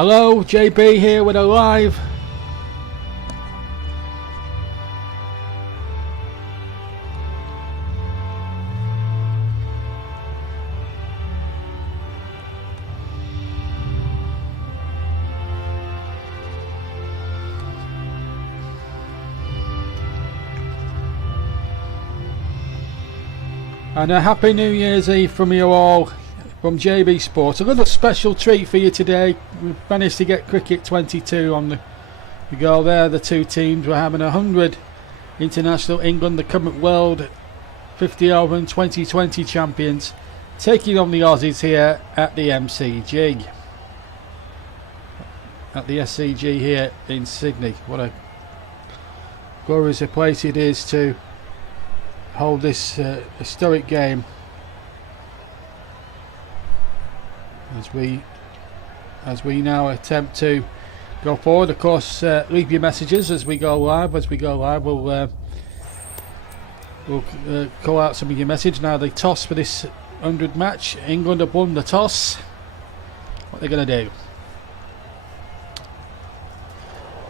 Hello, JB here with a live. And a happy New Year's Eve from you all, from JB Sports. A little special treat for you today. We've managed to get Cricket 22 on the go there. The two teams were having 100 international England, the current world 50 over and 2020 champions, taking on the Aussies here at the MCG. At the SCG here in Sydney. What a glorious a place it is to hold this historic game as we now attempt to go forward. Of course, leave your messages as we go live. We'll call out some of your message. Now the toss for this 100 match. England have won the toss. What they're going to do?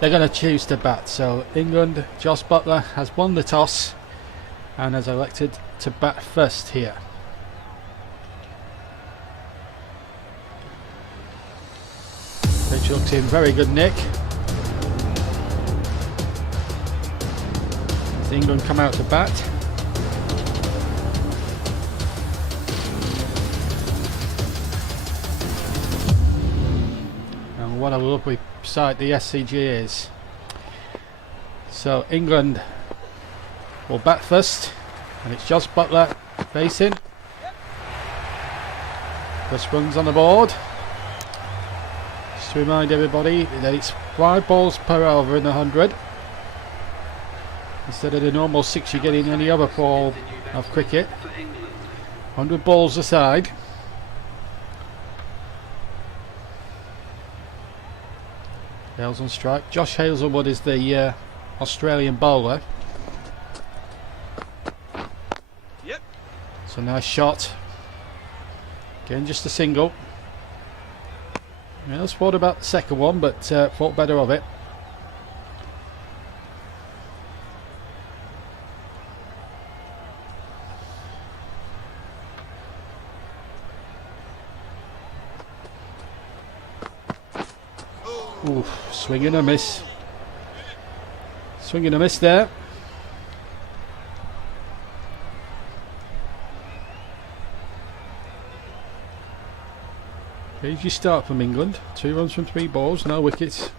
They're going to choose to bat. So England, Josh Buttler has won the toss and has elected to bat first here. Pitch looks in very good nick. As England come out to bat. And what a lovely sight the SCG is. So England will bat first, and it's Josh Buttler facing. First runs on the board. Just to remind everybody that it's 5 balls per over in the 100 instead of the normal 6 you get in any other form of cricket. 100 balls aside. Hales on strike. Josh Hazlewood is the Australian bowler. So nice shot. Again, just a single. Yeah, I thought about the second one, but thought better of it. Oof, swing and a miss. Swing and a miss there. Easy start from England. 2 runs from 3 balls, no wickets.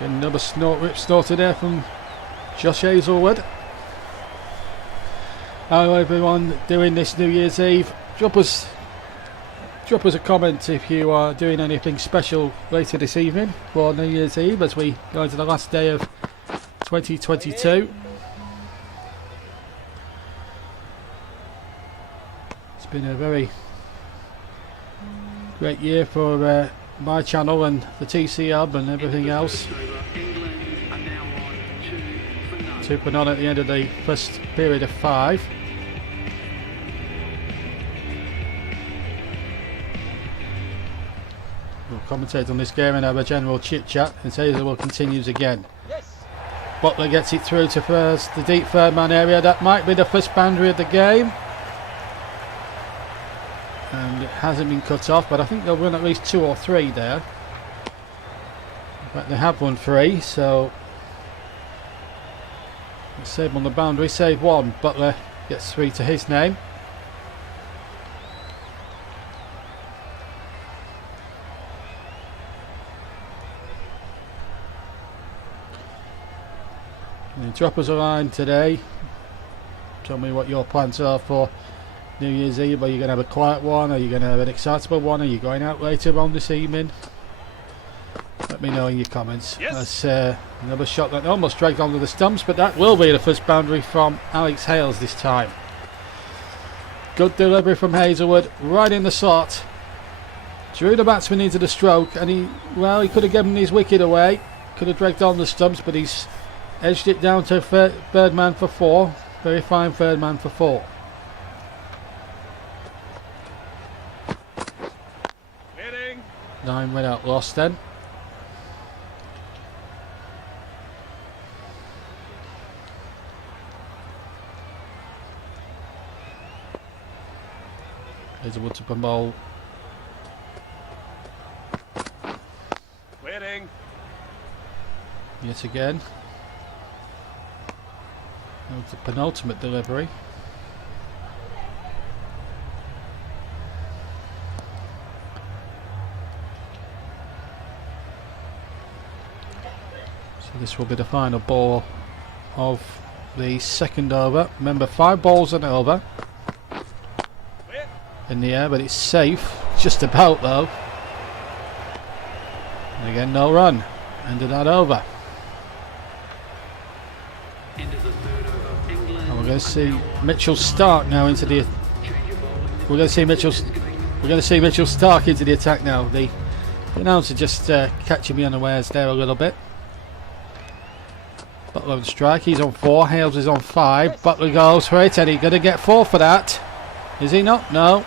Another rip snorter there from Josh Hazlewood. Hello everyone doing this New Year's Eve. Drop us a comment if you are doing anything special later this evening for New Year's Eve as we go into the last day of 2022. It's been a very great year for my channel and the TC Hub and everything else. 2 put on at the end of the first period of 5. We'll commentate on this game and have a general chit chat, and Hazlewood continues again. Buttler gets it through to first, the deep third man area. That might be the first boundary of the game. And it hasn't been cut off, but I think they'll run at least 2 or 3 there. In fact, they have run 3, so save on the boundary, save 1. Buttler gets 3 to his name. And drop us a line today. Tell me what your plans are for New Year's Eve. Are you going to have a quiet one? Are you going to have an excitable one? Are you going out later on this evening? Let me know in your comments. Yes. That's another shot that almost dragged onto the stumps, but that will be the first boundary from Alex Hales this time. Good delivery from Hazlewood, right in the slot. Drew the batsman into the stroke, and he could have given his wicket away. Could have dragged on the stumps, but he's edged it down to third man for 4. Very fine third man for 4. 9 without loss then. Here's a Woodson ball. Waiting. Yet again. That was the penultimate delivery. So this will be the final ball of the second over. Remember, 5 balls and over in the air, but it's safe. Just about though. And again, no run. End of that over. And we're going to see Mitchell Stark now into the. We're going to see Mitchell Stark into the attack now. The announcer just catching me unawares there a little bit. Butler on strike. He's on 4. Hales is on 5. Butler goes for it, and he's going to get 4 for that. Is he not? No.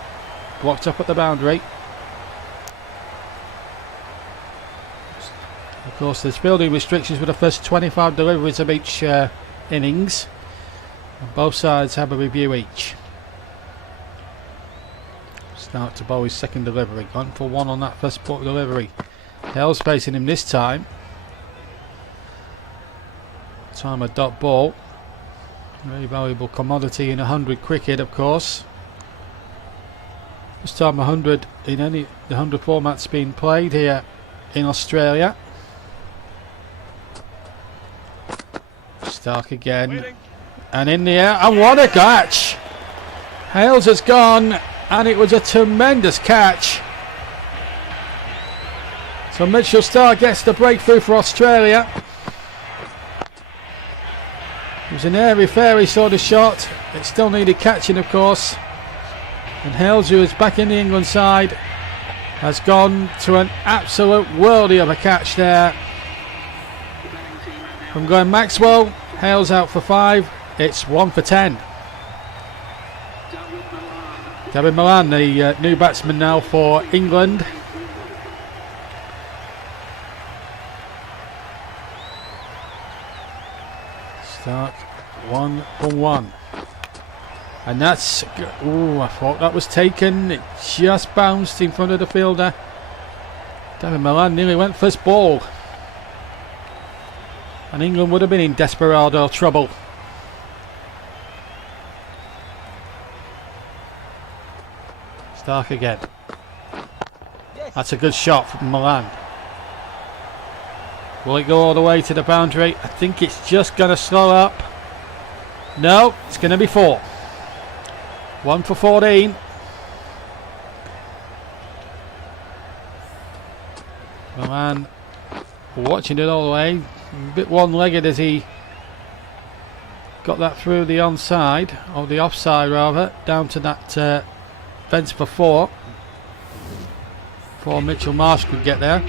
Blocked up at the boundary. Of course, there's fielding restrictions with the first 25 deliveries of each innings. And both sides have a review each. Start to bowl his second delivery. Gone for 1 on that first delivery. Hell's facing him this time. Time a dot ball. Very valuable commodity in 100 cricket, of course. First time 100 in the 100 format's been played here in Australia. Stark again, and in the air, and what a catch! Hales has gone, and it was a tremendous catch. So Mitchell Stark gets the breakthrough for Australia. It was an airy-fairy sort of shot. It still needed catching, of course. And Hales, who is back in the England side, has gone to an absolute worldie of a catch there. From Glenn Maxwell, Hales out for 5. It's 1 for 10. David Milan, the new batsman now for England. Stark 1 for 1. And that's, I thought that was taken. It just bounced in front of the fielder. David Milan nearly went first ball. And England would have been in desperado trouble. Stark again. That's a good shot from Milan. Will it go all the way to the boundary? I think it's just going to slow up. No, it's going to be 4. 1 for 14. Milan watching it all the way. A bit one-legged as he got that through the onside, or the offside rather, down to that fence for 4. Before Mitchell Marsh could get there.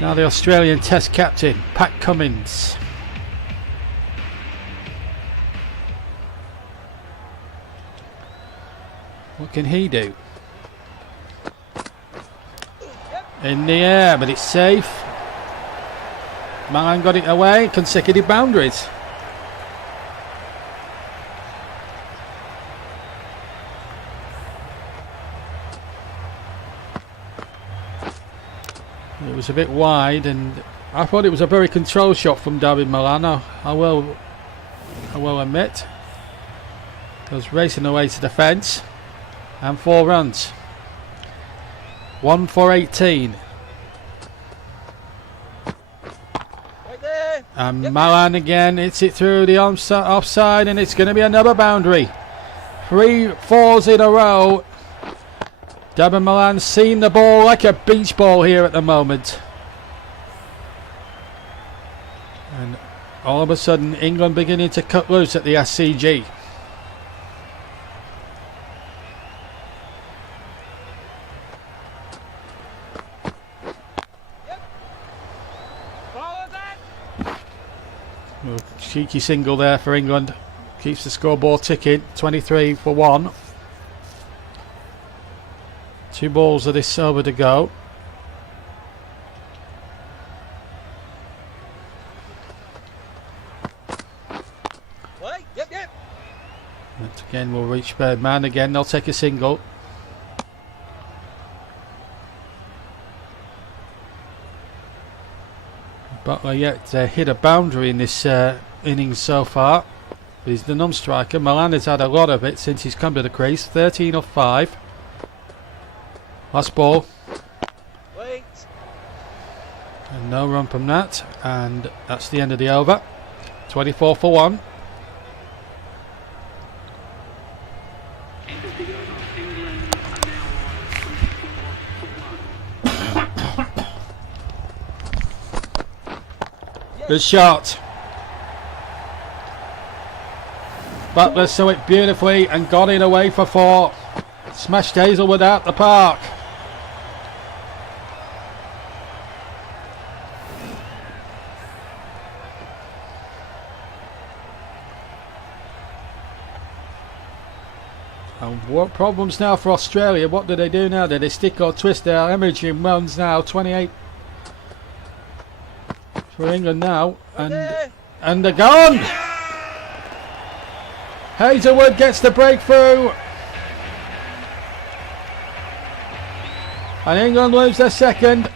Now the Australian Test captain, Pat Cummins. What can he do? In the air, but it's safe. Milan got it away. Consecutive boundaries. It was a bit wide, and I thought it was a very controlled shot from David Milan. I will admit. He was racing away to the fence. And 4 runs. 1 for 18. Right there. And Milan again hits it through the offside, and it's going to be another boundary. 3 4s in a row. David Milan seeing the ball like a beach ball here at the moment. And all of a sudden England beginning to cut loose at the SCG. Cheeky single there for England. Keeps the scoreboard ticking. 23 for 1. 2 balls of this over to go. Wait, yep. And again, we'll reach third man again. They'll take a single. Butler yet hit a boundary in this innings so far. He's the non-striker. Milan has had a lot of it since he's come to the crease. 13 off 5. Last ball. Wait. And no run from that. And that's the end of the over. 24 for 1. Good shot. Butler saw it beautifully and got it away for 4. Smashed Hazelwood out the park. And what problems now for Australia? What do they do now? Do they stick or twist their hemorrhaging runs now? 28 for England now, and they're gone. Hazelwood gets the breakthrough, and England lose their second.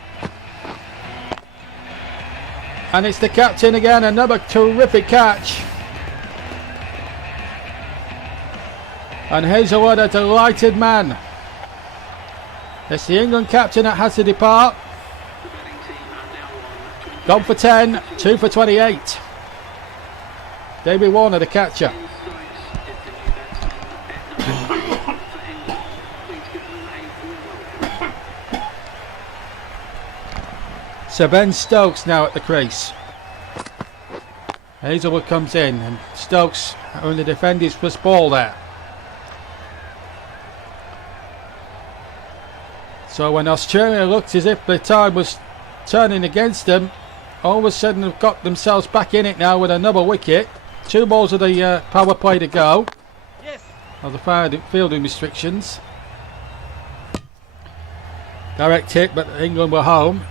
And it's the captain again, another terrific catch. And Hazelwood, a delighted man. It's the England captain that has to depart. Gone for 10, 2 for 28. David Warner, the catcher. So Ben Stokes now at the crease. Hazelwood comes in and Stokes having to defend his first ball there. So when Australia looked as if the tide was turning against them, all of a sudden have got themselves back in it now with another wicket. 2 balls of the power play to go. Yes. Of the fielding restrictions. Direct hit, but England were home.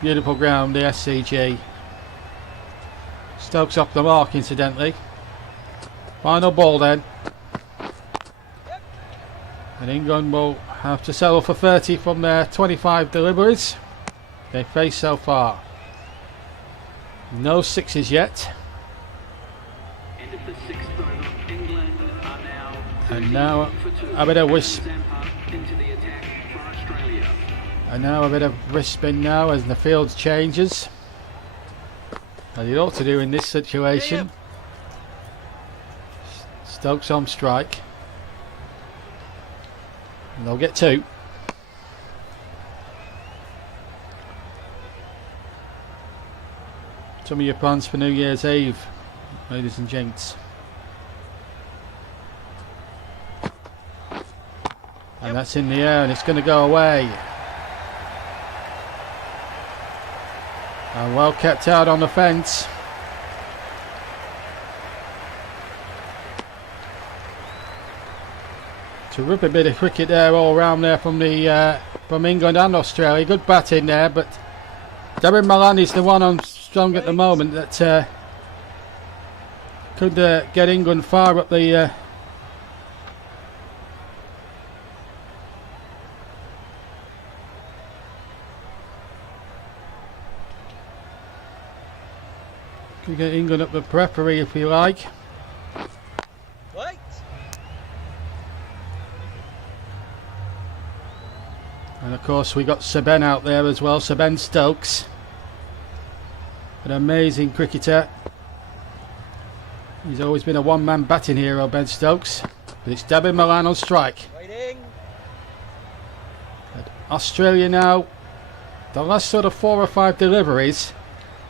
Beautiful ground, the SCG. Stokes off the mark, incidentally. Final ball then. And England will have to settle for 30 from their 25 deliveries they face so far. No 6s yet. End of the 6th over. England are now And now a bit of wisp. into the attack for Australia. And now a bit of wrist spin now as the field changes. As it ought to do in this situation. Stokes on strike. And they'll get 2. Some of your plans for New Year's Eve, ladies and gents. And that's in the air and it's going to go away. And well kept out on the fence. Terrific bit of cricket there all round there from the from England and Australia. Good batting there, but Darren Malan is the one on strong at the moment that could get England far up the could get England up the periphery if you like. Wait. And of course we got Sir Ben out there as well, Sir Ben Stokes. An amazing cricketer. He's always been a one-man batting hero, Ben Stokes. But it's David Malan on strike. Waiting. And Australia now, the last sort of 4 or 5 deliveries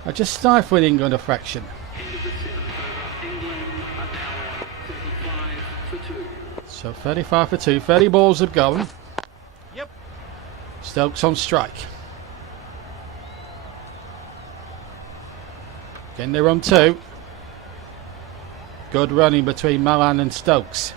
are just stifling England a fraction. End of the 7th over. England are now 35 for 2. So 35 for 2, 30 balls have gone. Yep. Stokes on strike. Again they're on 2. Good running between Malan and Stokes.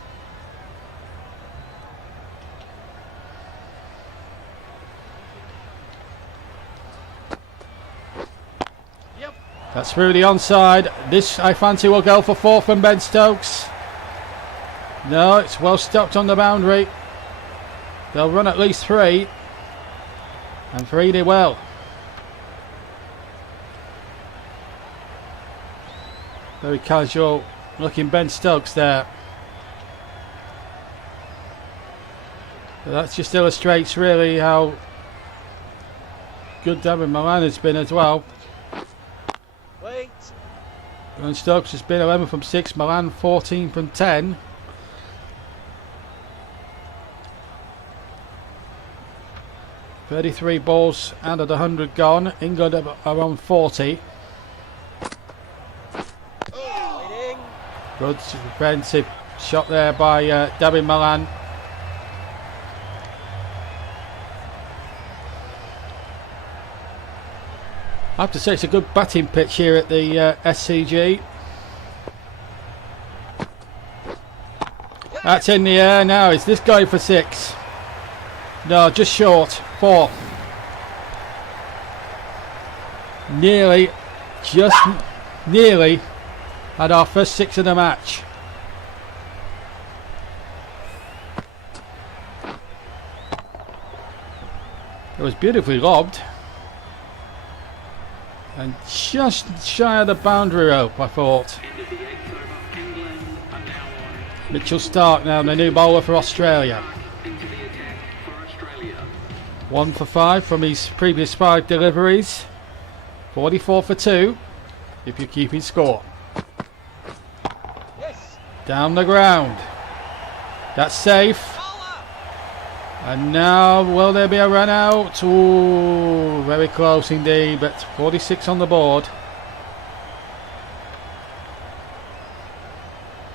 That's through the onside. This, I fancy, will go for 4 from Ben Stokes. No, it's well stopped on the boundary. They'll run at least 3. And 3 they will. Very casual looking Ben Stokes there. But that just illustrates really how good David Milan has been as well. Wait. And Stokes has been 11 from 6, Milan 14 from 10. "33 balls and at 100 gone. England are on 40. Waiting. Good defensive shot there by David Milan. I have to say it's a good batting pitch here at the SCG. That's in the air now. Is this going for 6? No, just short. 4. Nearly, just nearly had our first 6 of the match. It was beautifully lobbed. And just shy of the boundary rope, I thought. Mitchell Stark now, the new bowler for Australia. 1 for 5 from his previous 5 deliveries. 44 for 2, if you're keeping score. Yes. Down the ground. That's safe. And now, will there be a run out? Ooh, very close indeed, but 46 on the board.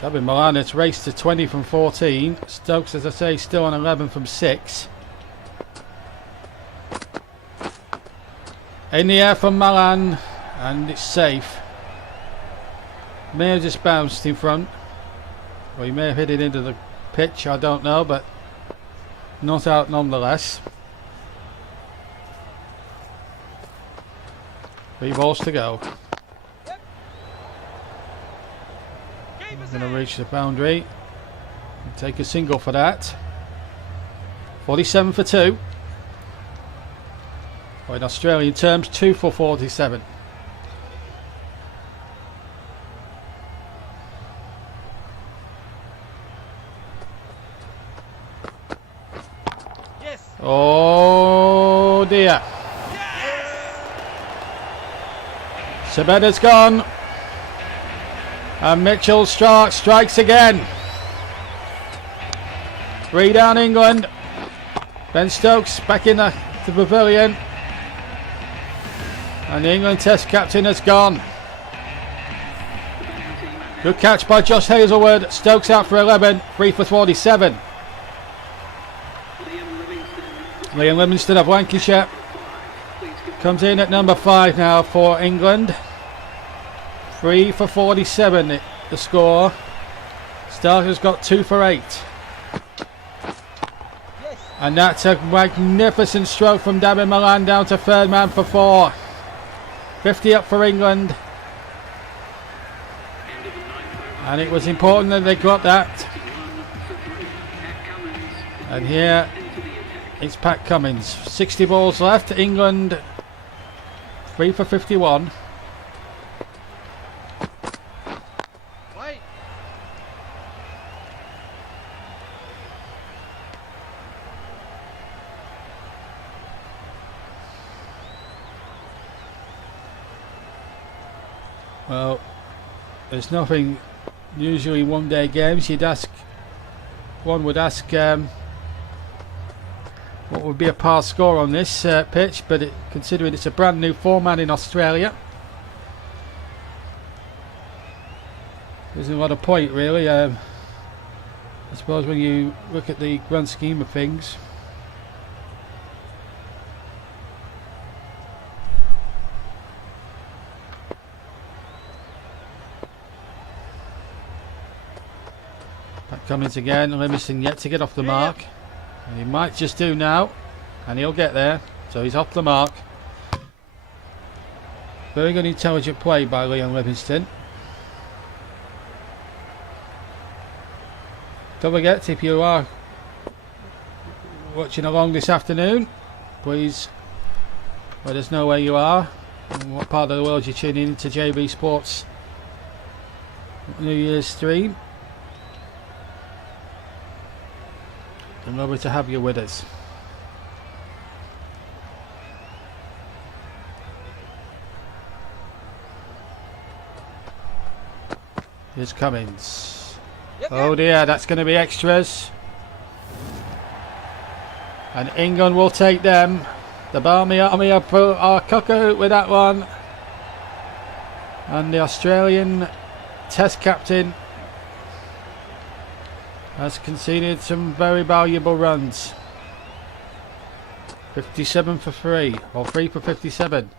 David Milan has raced to 20 from 14. Stokes, as I say, still on 11 from 6. In the air from Milan, and it's safe. May have just bounced in front. Or he may have hit it into the pitch, I don't know, but not out nonetheless. 3 balls to go. Going to reach the boundary and take a single for that. 47 for 2. Or in Australian terms, 2 for 47. Oh dear. Sabeda's gone. And Mitchell Stark strikes again. 3 down England. Ben Stokes back in the pavilion. And the England Test captain has gone. Good catch by Josh Hazelwood. Stokes out for 11. 3 for 47. Liam Livingston of Lancashire comes in at number 5 now for England. 3 for 47 the score. Stark has got 2 for 8. And that's a magnificent stroke from David Milan down to third man for 4. 50 up for England. And it was important that they got that. And here it's Pat Cummins. 60 balls left. England 3 for 51. Wait. Well, there's nothing usually in one-day games. One would ask what would be a par score on this pitch, but considering it's a brand new format in Australia, there's a lot of point really. I suppose when you look at the grand scheme of things. Pat Cummins again, Livingston yet to get off the mark. And he might just do now, and he'll get there. So he's off the mark. Very good intelligent play by Leon Livingston. Don't forget, if you are watching along this afternoon, please let us know where you are and what part of the world you're tuning into JB Sports New Year's stream. And lovely to have you with us. Here's Cummins. Oh dear, that's going to be extras. And England will take them. The Barmy Army are cock-a-hoot with that one. And the Australian Test captain has conceded some very valuable runs. 57 for 3, or 3 for 57.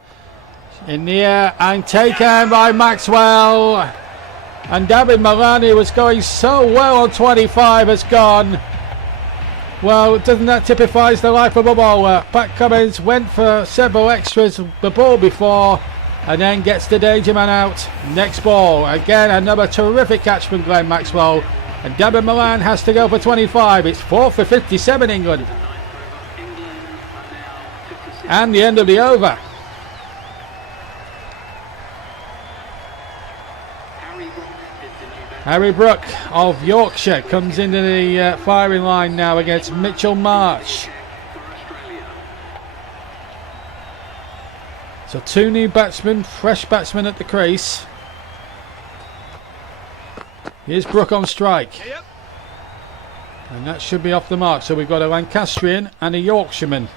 In the air and taken by Maxwell. And David Milani, who was going so well on 25, has gone. Well, doesn't that typify the life of a bowler? Pat Cummins went for several extras the ball before and then gets the danger man out. Next ball, again another terrific catch from Glenn Maxwell. And David Milan has to go for 25. It's 4 for 57 England. And the end of the over. Harry Brook of Yorkshire comes into the firing line now against Mitchell Marsh. So 2 new batsmen, fresh batsmen at the crease. Here's Brook on strike. And that should be off the mark. So we've got a Lancastrian and a Yorkshireman.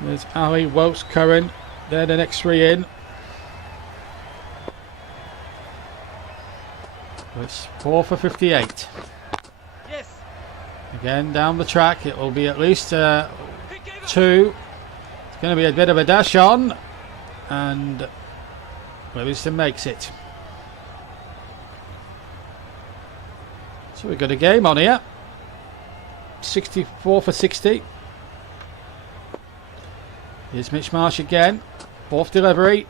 There's Ali, Wokes, Curran. They're the next 3 in. It's 4 for 58. Yes. Again down the track. It will be at least 2. It's going to be a bit of a dash on. And Livingston makes it. So we've got a game on here. 64 for 60. Here's Mitch Marsh again. 4th delivery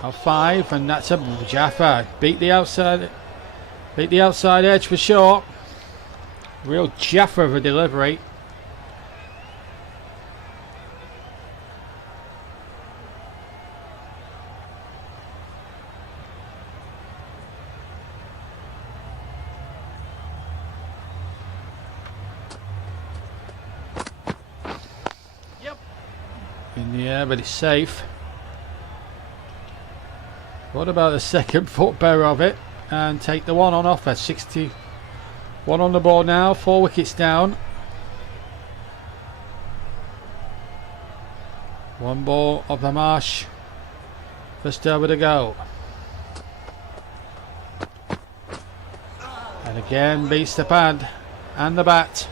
of 5, and that's a Jaffa. Beat the outside edge for sure. Real Jaffa of a delivery. In the air, but it's safe. What about the second foot bearer of it? And take the one on offer. 61 on the board now. 4 wickets down. 1 ball of the Marsh. First over to go. And again beats the pad and the bat.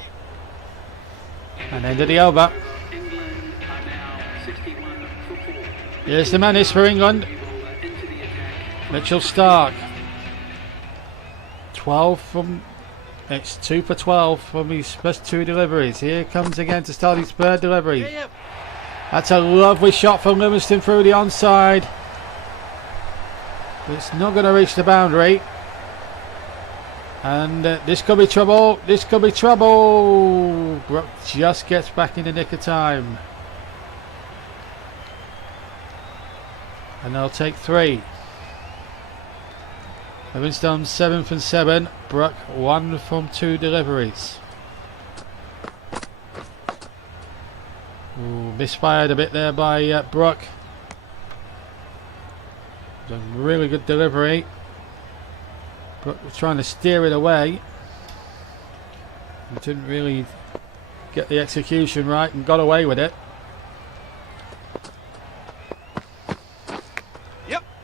And end of the over. Here's the menace for England. Mitchell Stark. 12 from... It's 2 for 12 from his first 2 deliveries. Here comes again to start his 3rd delivery. That's a lovely shot from Livingston through the onside. But it's not going to reach the boundary. And this could be trouble. This could be trouble. Brook just gets back in the nick of time. And they'll take 3. Livingston 7 from 7. Brook 1 from 2 deliveries. Ooh, misfired a bit there by Brook. A really good delivery. Brook was trying to steer it away. He didn't really get the execution right and got away with it.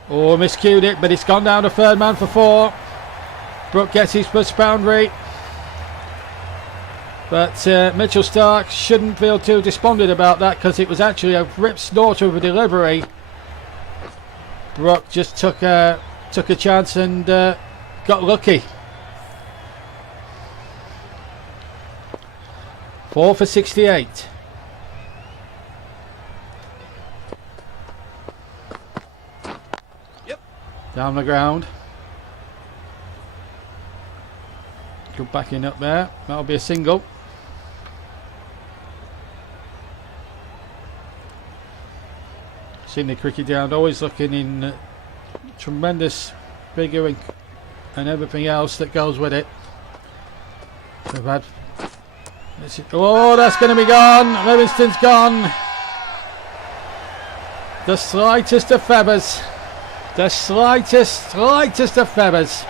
Oh, miscued it, but it's gone down to 3rd man for 4. Brook gets his first boundary. But Mitchell Stark shouldn't feel too despondent about that, because it was actually a rip snorter of a delivery. Brook just took a chance and got lucky. 4 for 68. Down the ground. Good backing up there. That'll be a single. Seen the cricket ground, always looking in tremendous vigour and everything else that goes with it. So we've had. Oh, that's going to be gone. Livingston's gone. The slightest of feathers. The slightest of feathers.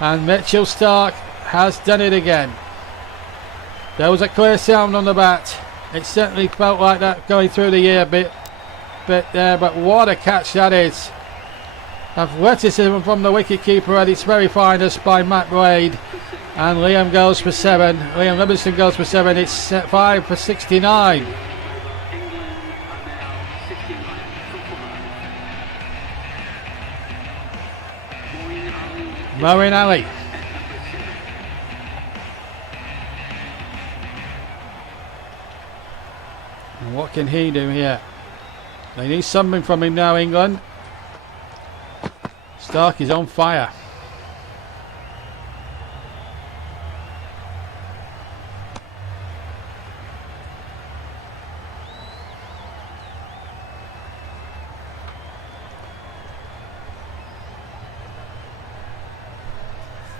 And Mitchell Stark has done it again. There was a clear sound on the bat. It certainly felt like that going through the ear bit there, but what a catch that is. Athleticism from the wicketkeeper at its very finest by Matt Wade. And Liam goes for 7. Liam Livingston goes for 7. It's 5 for 69. Moeen Ali. And what can he do here? They need something from him now, England. Stark is on fire.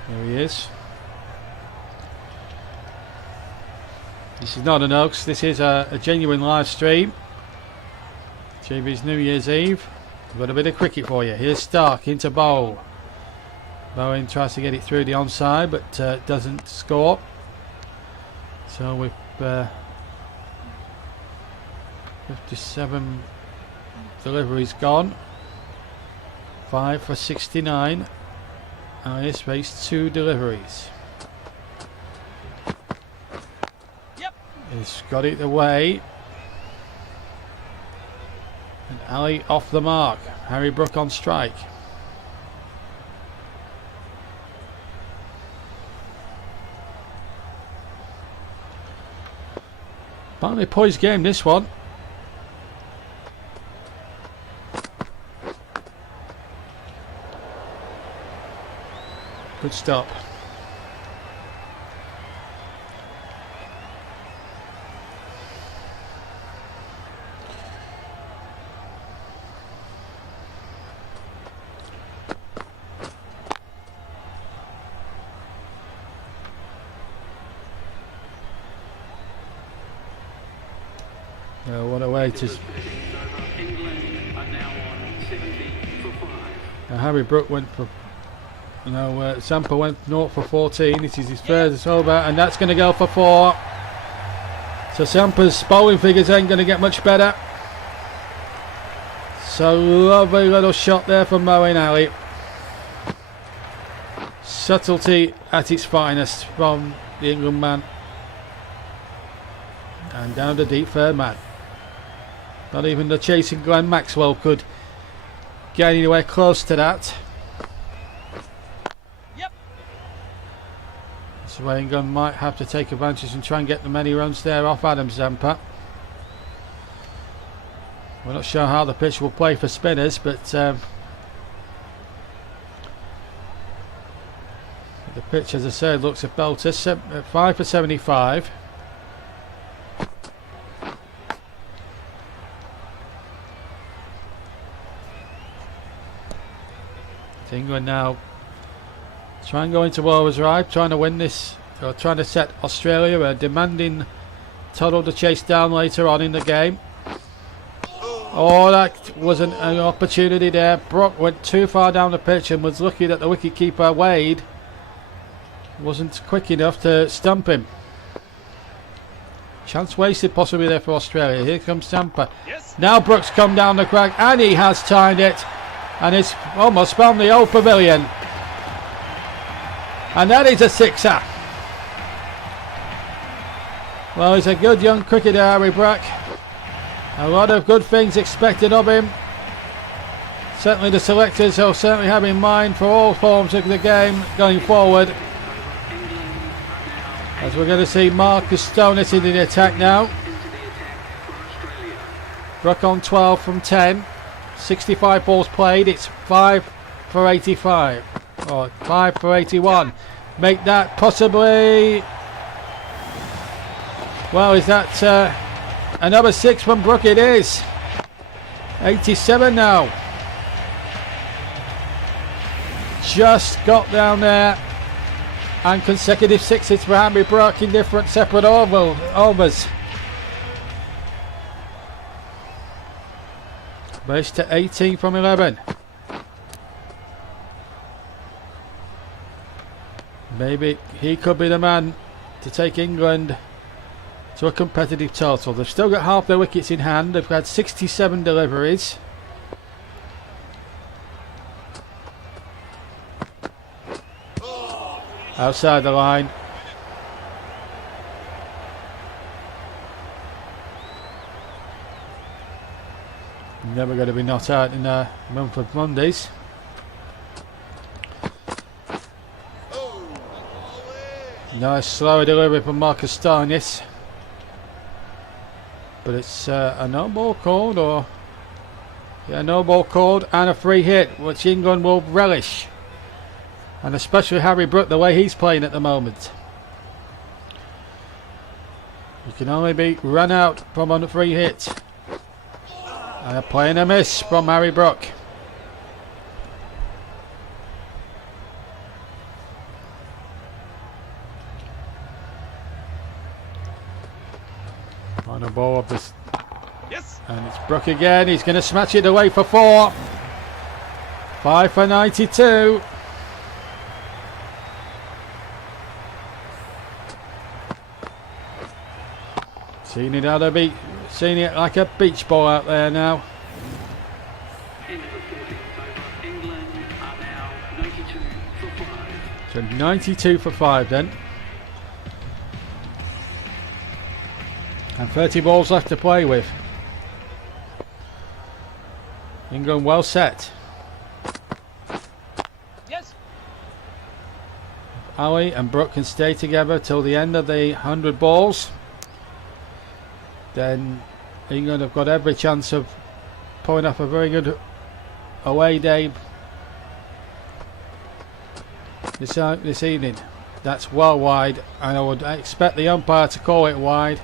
There he is. This is not an hoax, this is a genuine live stream. GB's New Year's Eve. We've got a bit of cricket for you. Here's Stark into bowl. Bowen tries to get it through the onside but doesn't score. So we've 57 deliveries gone. 5 for 69. Alice faced 2 deliveries. Yep. He's got it away. And Ali off the mark. Harry Brook on strike. Partly poised game, this one. Good stop. What a way to... Harry Brook went for... Zampa went 0 for 14. This is his first over, and that's going to go for 4. So Zampa's bowling figures ain't going to get much better. So lovely little shot there from Moeen Ali. Subtlety at its finest from the England man. And down the deep third man. Not even the chasing Glenn Maxwell could get anywhere close to that. Yep. So England might have to take advantage and try and get the many runs there off Adam Zampa. We're not sure how the pitch will play for spinners, but the pitch, as I said, looks a belter. 5 for 75. England now try and go into overdrive, trying to win this, or trying to set Australia a demanding total to chase down later on in the game. Oh, that was an opportunity there. Brock went too far down the pitch and was lucky that the wicketkeeper Wade wasn't quick enough to stump him. Chance wasted possibly there for Australia. Here comes Zampa. Yes. Now Brooks come down the crack and he has timed it. And it's almost found the old pavilion. And that is a 6er. Well, he's a good young cricketer, Harry Brook. A lot of good things expected of him. Certainly the selectors will certainly have in mind for all forms of the game going forward. As we're going to see Marcus Stonis in the attack now. Brook on 12 from 10. 65 balls played. It's 5 for 85. Or 5 for 81. Make that possibly... Well, is that another 6 from Brook? It is. 87 now. Just got down there. And consecutive 6s for Harry Brook in different separate overs. Race to 18 from 11. Maybe he could be the man to take England to a competitive total. They've still got half their wickets in hand. They've had 67 deliveries. Outside the line. Never going to be not out in Mumford Mondays. Nice slower delivery from Marcus Starnis. But it's a no ball called, or yeah, no ball called, and a free hit, which England will relish. And especially Harry Brook, the way he's playing at the moment. You can only be run out from a free hit. And a play and a miss from Harry Brook. On a ball of this. Yes. And it's Brook again. He's going to smash it away for 4. 5 for 92. Seeing it like a beach ball out there now. End of the 14th over. England are now 92 for 5. So 92 for 5 then. And 30 balls left to play with. England well set. Yes. Ali and Brook can stay together till the end of the 100 balls. Then England have got every chance of pulling off a very good away day this evening. That's well wide, and I would expect the umpire to call it wide,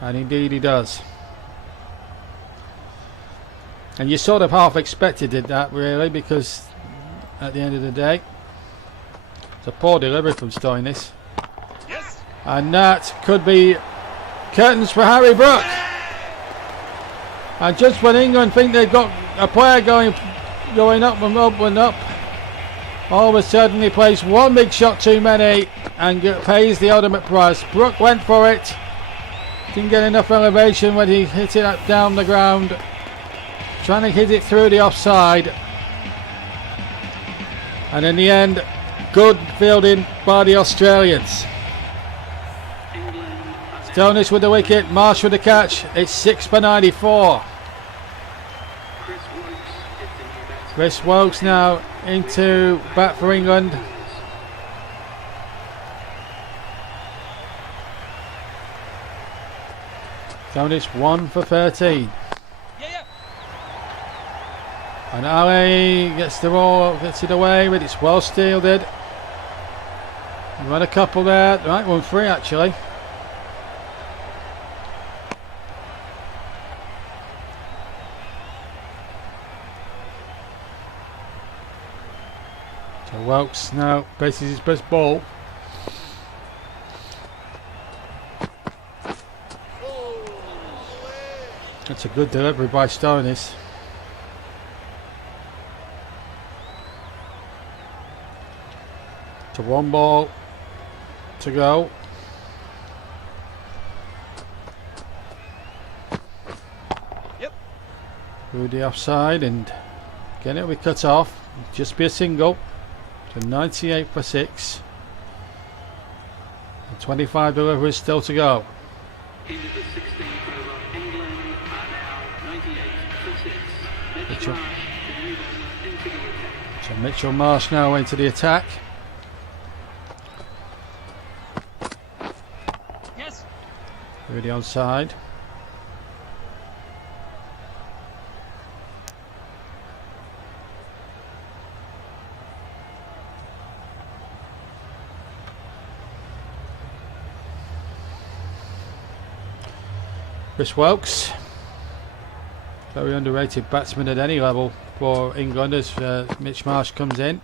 and indeed he does. And you sort of half expected it, that really, because at the end of the day it's a poor delivery from Stoinis. Yes. And that could be curtains for Harry Brook. And just when England think they've got a player going up and up and up, all of a sudden he plays one big shot too many and pays the ultimate price. Brook went for it, didn't get enough elevation when he hit it down the ground, trying to hit it through the offside, and in the end, good fielding by the Australians. Stoinis with the wicket, Marsh with the catch. It's 6 for 94. Chris Wokes now into bat for England. Stoinis 1 for 13. Yeah. And Ali gets the ball, gets it away, but it's well shielded. You had a couple there, right one free actually. So Welks now bases his best ball. That's a good delivery by Stoinis. To 1 ball to go. Yep. Through the offside, and again it'll be cut off. Just be a single. So 98 for 6. And 25 deliveries still to go. End of the 16th over. England are now 98 for 6. Mitchell. Marsh, the new bowler, into the attack. So Mitchell Marsh now into the attack. Yes. Through the onside. Chris Wilkes, very underrated batsman at any level for England as Mitch Marsh comes in.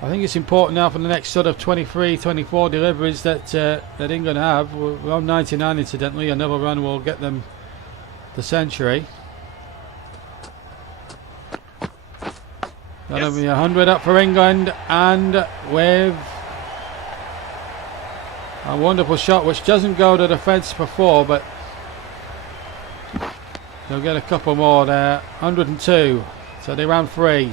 I think it's important now for the next sort of 23, 24 deliveries that that England have. We're on 99 incidentally. Another run will get them the century. That'll be 100 up for England, and with a wonderful shot which doesn't go to the fence before, but they'll get a couple more there. 102, so they ran 3.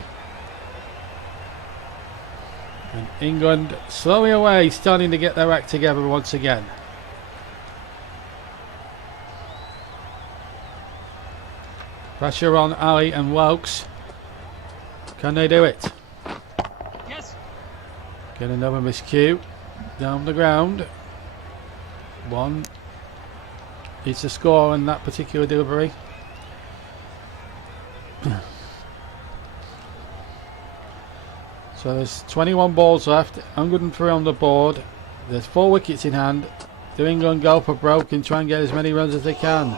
And England slowly away, starting to get their act together once again. Pressure on Ali and Wilkes. Can they do it? Yes. Get another miscue. Down the ground. 1 is the score in that particular delivery. So there's 21 balls left, 103 on the board. There's 4 wickets in hand. Do England go for broke and try and get as many runs as they can?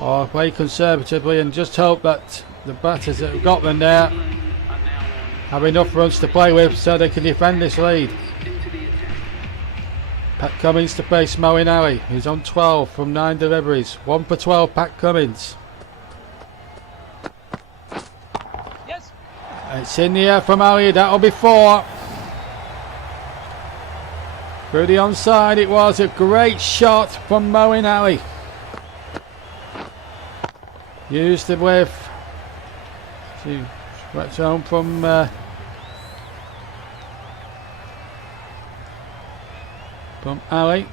Or play conservatively and just hope that the batters that have got them there have enough runs to play with so they can defend this lead. Pat Cummins to face Moeen Ali, who's on 12 from 9 deliveries. 1 for 12, Pat Cummins. It's in the air from Ali, that'll be 4. Through the onside, it was a great shot from Moeen Ali. Used it with, see, swept home from Ali.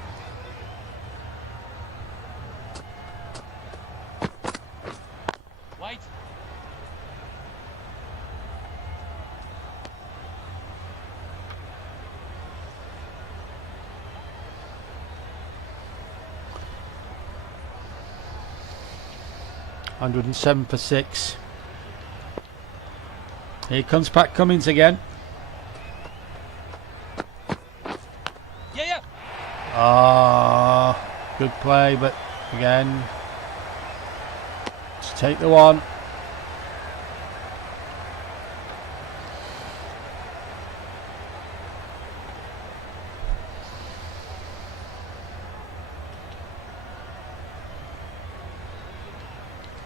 White. $107 for 6. Here comes Pat Cummins again. Yeah. Good play, but again, just take the 1.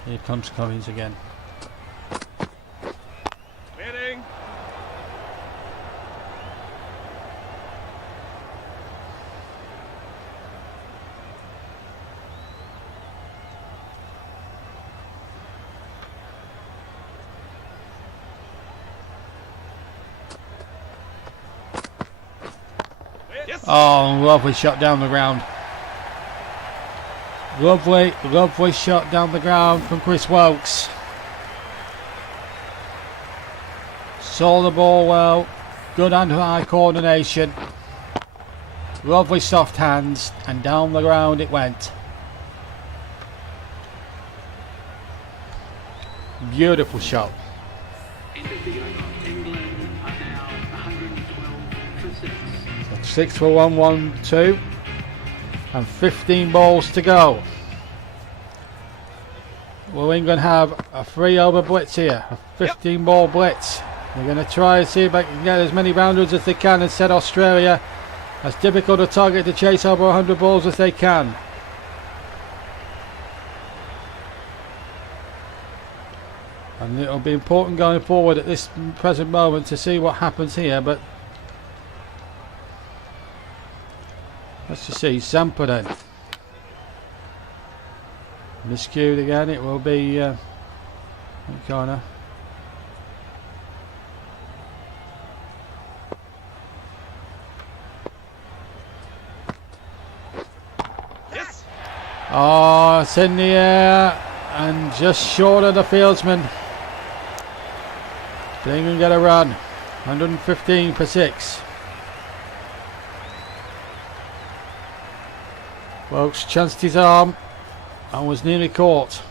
Here comes Cummins again. Waiting. Yes. Oh, lovely shot down the ground. Lovely shot down the ground from Chris Wilkes. Saw the ball well. Good hand-eye coordination. Lovely soft hands, and down the ground it went. Beautiful shot. End of the over. England are now 112 for 6. 6 for 112. And 15 balls to go. Will England have a 3-over blitz here? A 15 ball blitz. They're going to try and see if they can get as many boundaries as they can and set Australia as difficult a target to chase over 100 balls as they can. And it'll be important going forward at this present moment to see what happens here, but let's just see. Zampa then. Miscued again, it will be corner. Yes. Oh, it's in the air and just short of the fieldsman. They can get a run. 115 for 6. Wilkes chanced his arm and was nearly caught.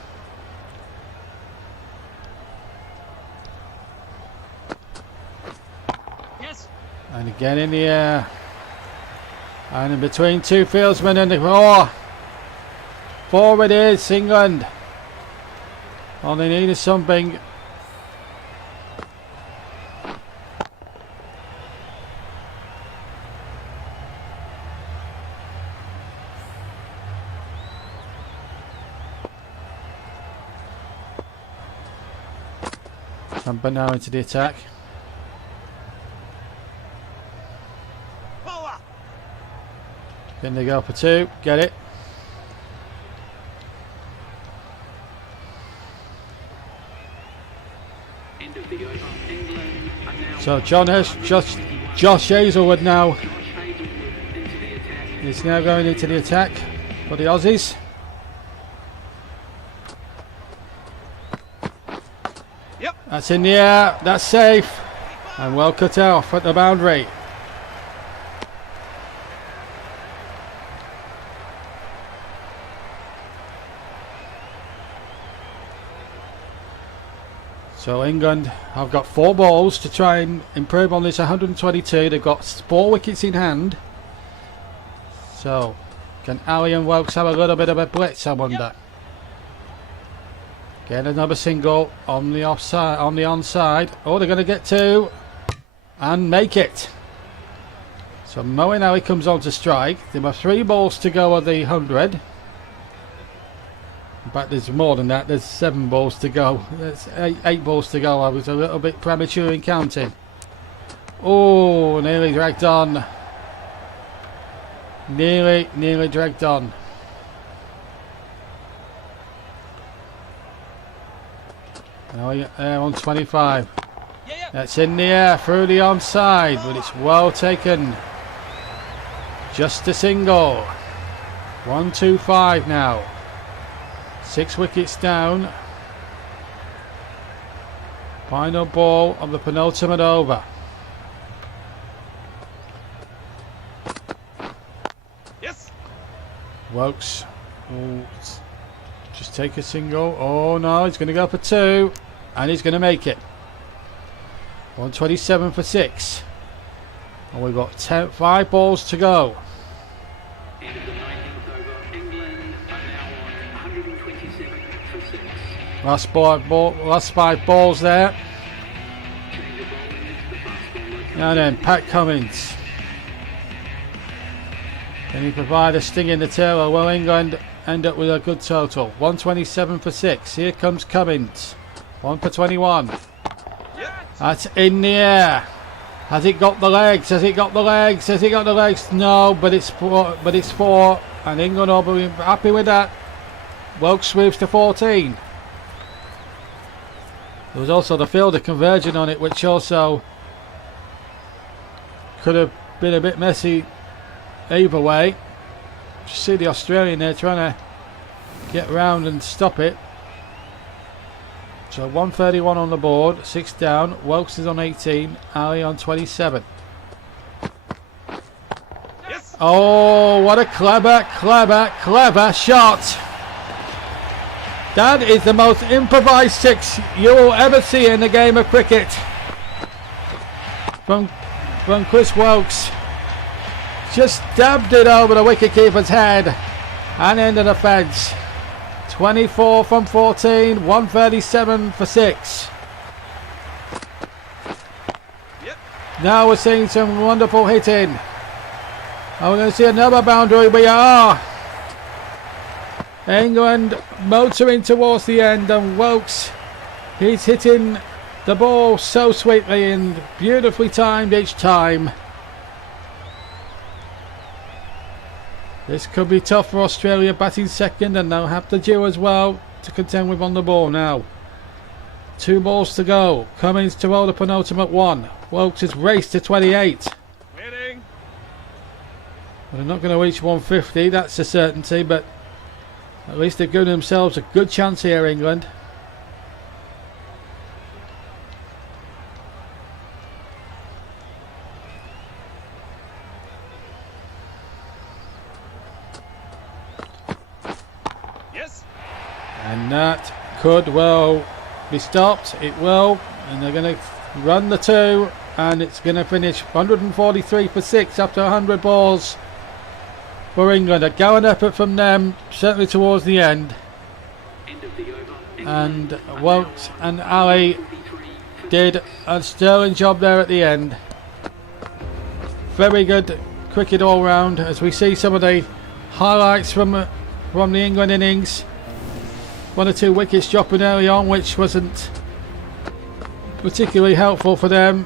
Yes. And again in the air. And in between two fieldsmen and the forward is England. All they need is something. But now into the attack. Then they go for two. Get it. End of the over. England are now So Josh Hazelwood now Hazelwood into the attack. is now going into the attack for the Aussies. Yep. That's in the air. That's safe. And well cut off at the boundary. So England have got 4 balls to try and improve on this 122. They've got 4 wickets in hand. So can Ali and Welks have a little bit of a blitz, I wonder? Get another single on the offside, on the onside. Oh, they're going to get 2 and make it. So Moeen Ali comes on to strike. There were 3 balls to go of the 100. In fact, there's more than that. There's 7 balls to go. There's 8 balls to go. I was a little bit premature in counting. Oh, nearly dragged on. Nearly dragged on. On 25. Yeah. That's in the air through the onside, but it's well taken. Just a single. 1-2-5 now. 6 wickets down. Final ball of the penultimate over. Yes. Welks will just take a single. Oh no, he's going to go for 2. And he's going to make it. 127 for 6. And we've got 5 balls to go. End of the 19th over. England are now on 127 for 6. Last 5 balls there. Change of ball into the fast ball. And then Pat Cummins. Can he provide a sting in the tail, or will England end up with a good total? 127 for 6. Here comes Cummins. 1 for 21. Yep. That's in the air. Has it got the legs? Has it got the legs? Has it got the legs? No, but it's 4. And England will be happy with that. Welks sweeps to 14. There was also the fielder conversion on it, which also could have been a bit messy either way. You see the Australian there trying to get round and stop it. So 131 on the board, 6 down. Welks is on 18, Ali on 27. Yes. Oh, what a clever shot. That is the most improvised 6 you will ever see in a game of cricket. From Chris Welks. Just dabbed it over the wicketkeeper's head and into the fence. 24 from 14, 137 for 6. Yep. Now we're seeing some wonderful hitting. And we're going to see another boundary. We are. England motoring towards the end, and Welks, he's hitting the ball so sweetly and beautifully timed each time. This could be tough for Australia batting second, and they'll have to do as well to contend with on the ball now. 2 balls to go. Cummins to roll the penultimate 1. Welks has raced to 28. Winning. But they're not going to reach 150, that's a certainty, but at least they've given themselves a good chance here, England. Yes. And that could well be stopped. It will. And they're going to run the 2. And it's going to finish 143 for 6 after 100 balls. for England. A gallant effort from them, certainly towards the end. End of the over. And Wilkes and Ali did a sterling job there at the end. Very good cricket all round, as we see some of the highlights from the England innings. 1 or 2 wickets dropping early on, which wasn't particularly helpful for them.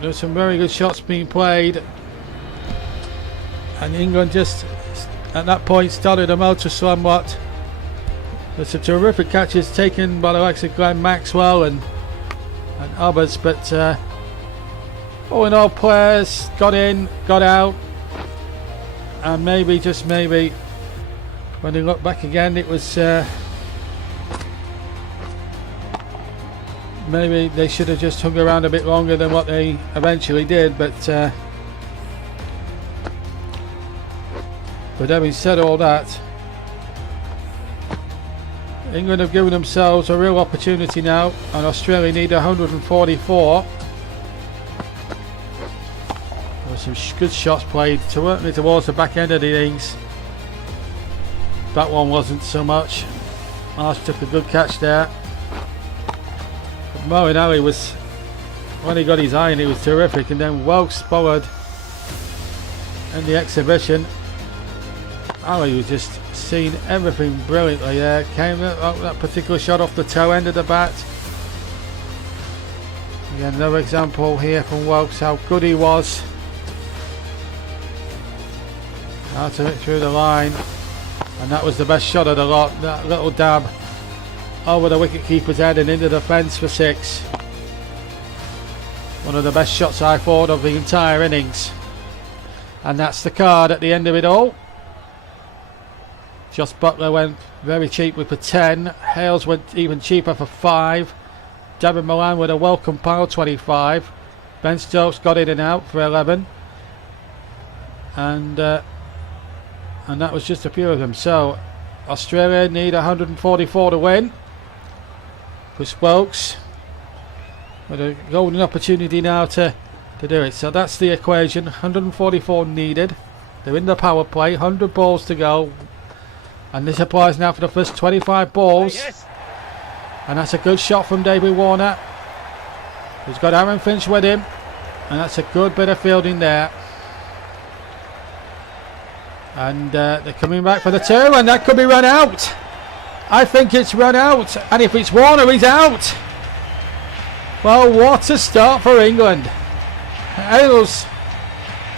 There's some very good shots being played, and England just at that point started a motor somewhat. There's some terrific catches taken by the likes of Glenn Maxwell and others, but all in all, players got in, got out, and maybe, just maybe, when they look back again, it was maybe they should have just hung around a bit longer than what they eventually did. But having said all that, England have given themselves a real opportunity now, and Australia need 144. There were some good shots played towards the back end of the innings. That one wasn't so much. Marsh took a good catch there. But Moeen Ali was, when he got his iron, it was terrific. And then Wilkes followed in the exhibition. Ali was just seeing everything brilliantly there. Came that particular shot off the toe end of the bat. Again, another example here from Wilkes, how good he was. How to hit through the line. And that was the best shot of the lot. That little dab over the wicket-keeper's head and into the fence for 6. One of the best shots I thought of the entire innings. And that's the card at the end of it all. Joss Buttler went very cheaply for 10. Hales went even cheaper for 5. David Milan with a welcome pile, 25. Ben Stokes got in and out for 11. And that was just a few of them. So Australia need 144 to win. For Wilkes with a golden opportunity now to do it. So that's the equation. 144 needed. They're in the power play. 100 balls to go. And this applies now for the first 25 balls. Yes. And that's a good shot from David Warner. He's got Aaron Finch with him. And that's a good bit of fielding there. And they're coming back for the 2, and that could be run out. I think it's run out, and if it's Warner, he's out. Well, what a start for England. Hales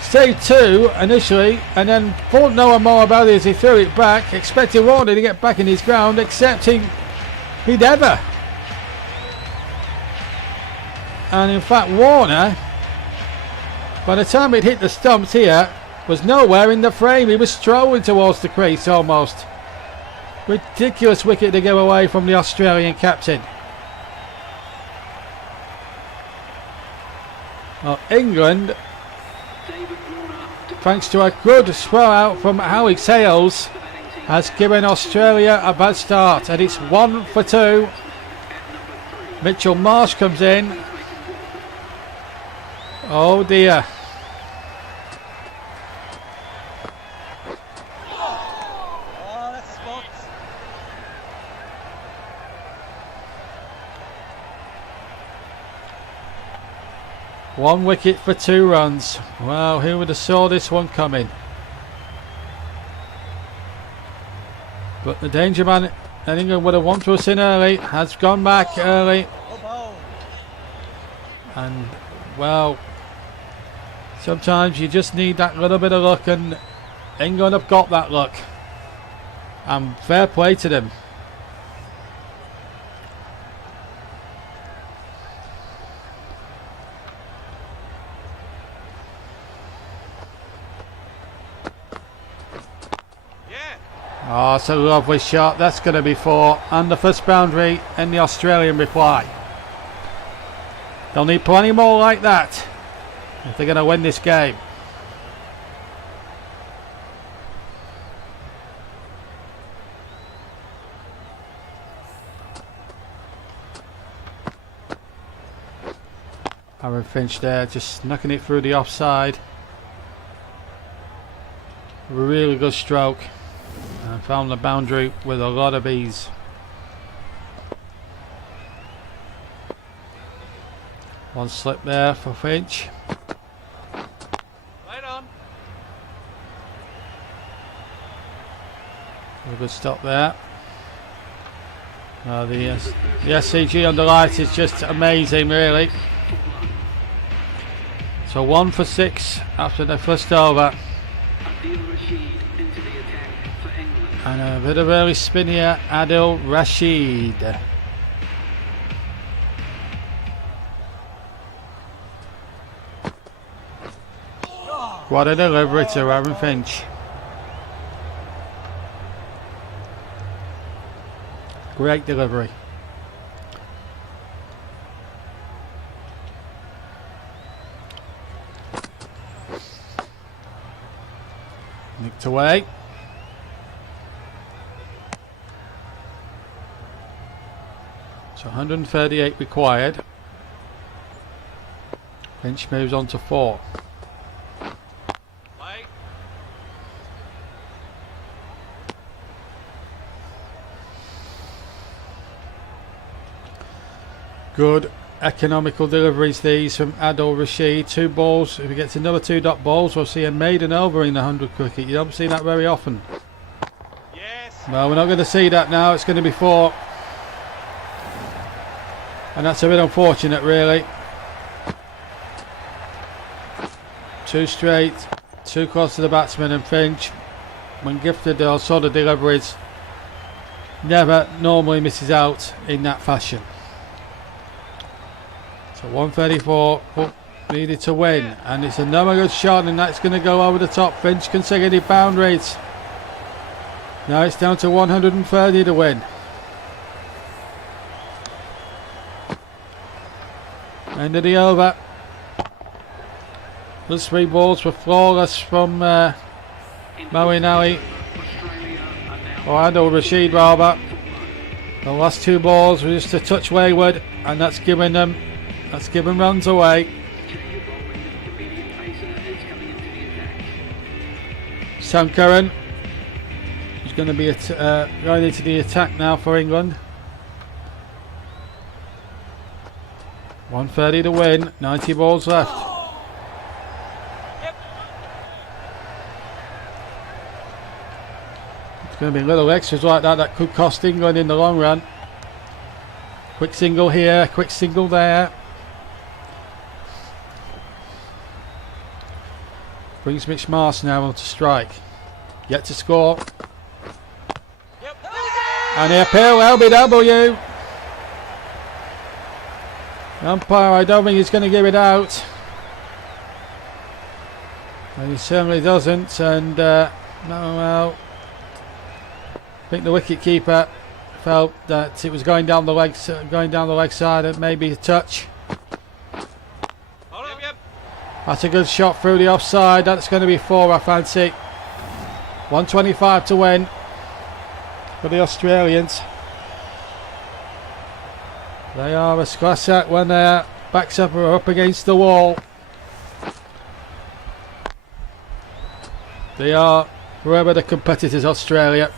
saved 2 initially, and then thought no more about it as he threw it back, expecting Warner to get back in his ground, accepting he'd ever. And in fact, Warner, by the time it hit the stumps here, was nowhere in the frame. He was strolling towards the crease almost. Ridiculous wicket to give away from the Australian captain. Well, England, thanks to a good throw out from Alex Hales, has given Australia a bad start, and it's 1 for 2. Mitchell Marsh comes in. Oh dear. One wicket for 2 runs. Well, who would have saw this one coming? But the danger man in England would have wanted us in early, has gone back early. And, well, sometimes you just need that little bit of luck, and England have got that luck. And fair play to them. Oh, it's a lovely shot. That's going to be 4. And the first boundary in the Australian reply. They'll need plenty more like that if they're going to win this game. Aaron Finch there, just knocking it through the offside. Really good stroke. And found the boundary with a lot of ease. One slip there for Finch. Right on. A good stop there. The SCG on the light is just amazing, really. So 1 for 6 after the first over. And a bit of early spin here, Adil Rashid. What a delivery to Aaron Finch. Great delivery. Nicked away. So 138 required. Finch moves on to 4. Play. Good economical deliveries these from Adil Rashid. 2 balls. If he gets another 2 dot balls, we'll see a maiden over in the 100 cricket. You don't see that very often. Yes. No, we're not going to see that now. It's going to be 4. And that's a bit unfortunate, really. 2 straight, 2 close to the batsman, and Finch, when gifted those sort of deliveries, never normally misses out in that fashion. So 134 needed to win, and it's another good shot, and that's going to go over the top. Finch consecutive boundaries. Now it's down to 130 to win. End of the over. Those 3 balls were flawless from Moeen Ali, or Adil Rashid rather. The last 2 balls were just a touch wayward, and that's given runs away. Sam Curran is going to be going into the attack now for England. 130 to win, 90 balls left. It's going to be little extras like that could cost England in the long run. Quick single here, quick single there. Brings Mitch Marsh now on to strike. Yet to score. Yep. And the appeal, LBW. Umpire, I don't think he's going to give it out. And he certainly doesn't. And well, I think the wicket keeper felt that it was going down the leg side, and maybe a touch. Yep. That's a good shot through the offside. That's going to be 4, I fancy. 125 to win for the Australians. They are a class act when their backs are up against the wall. They are forever the competitors, Australia.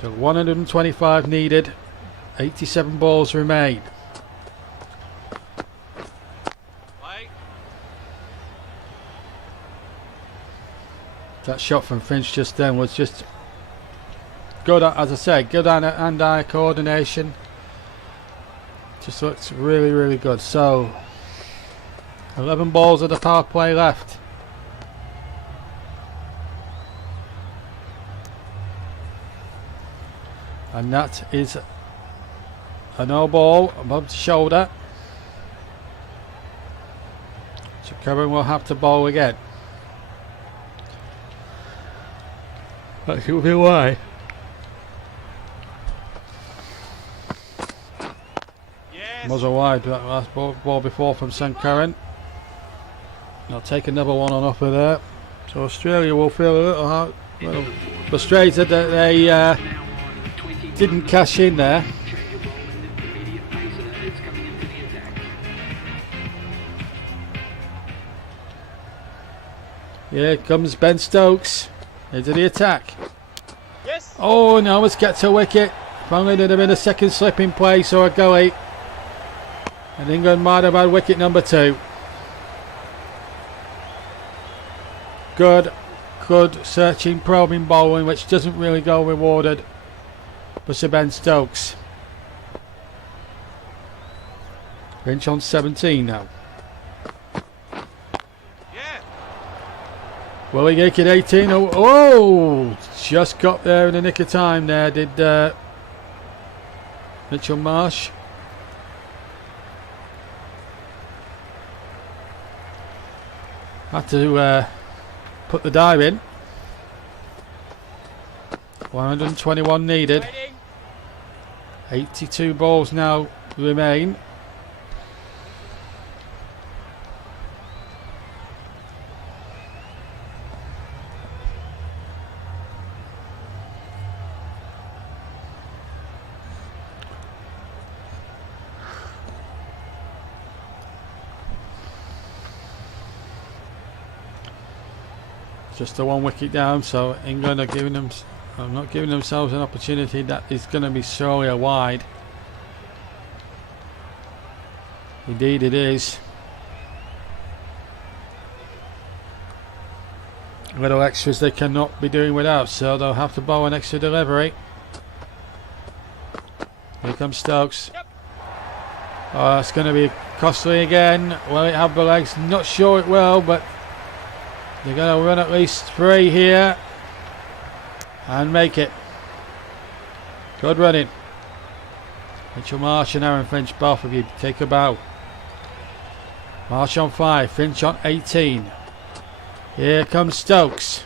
So 125 needed, 87 balls remain. Play. That shot from Finch just then was just good, as I said, good hand-eye coordination. Just looks really, really good. So 11 balls of the power play left. And that is a no ball above the shoulder. So Curran will have to bowl again. That should be why. Was a wide, that last ball before from St. Curran. I'll take another one on offer there. So Australia will feel a little frustrated that they didn't cash in there. Here comes Ben Stokes into the attack. Yes. Oh, no, let's get to wicket. If only there'd have been a second slip in place or a gully. And England might have had wicket number 2. Good searching, probing bowling, which doesn't really go rewarded for Sir Ben Stokes. Finch on 17 now. Yeah. Willie Geek at 18. Oh, just got there in the nick of time there, did Mitchell Marsh. Had to put the dive in. 121 needed. Waiting. 82 balls now remain. Just a 1 wicket down, so England are giving them, not giving themselves an opportunity that is going to be surely a wide. Indeed it is. Little extras they cannot be doing without, so they'll have to bowl an extra delivery. Here comes Stokes. Yep. Oh, it's going to be costly again. Will it have the legs? Not sure it will, but they're going to run at least 3 here and make it. Good running. Mitchell Marsh and Aaron Finch, both of you, take a bow. Marsh on 5, Finch on 18. Here comes Stokes.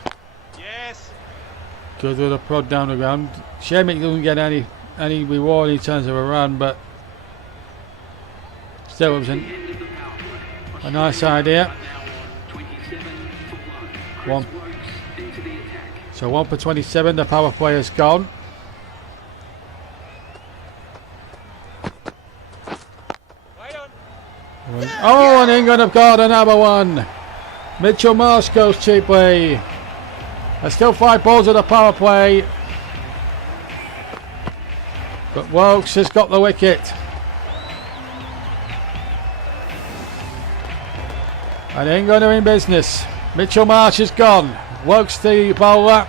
Yes. Good with a prod down the ground. Shame it doesn't get any reward in terms of a run, but still it was a nice idea. 1. So 1 for 27, the power play has gone. Wait on. Oh, and England have got another one. Mitchell Marsh goes cheaply. There's still 5 balls of the power play. But Wokes has got the wicket. And England are in business. Mitchell Marsh is gone. Wokes the bowler.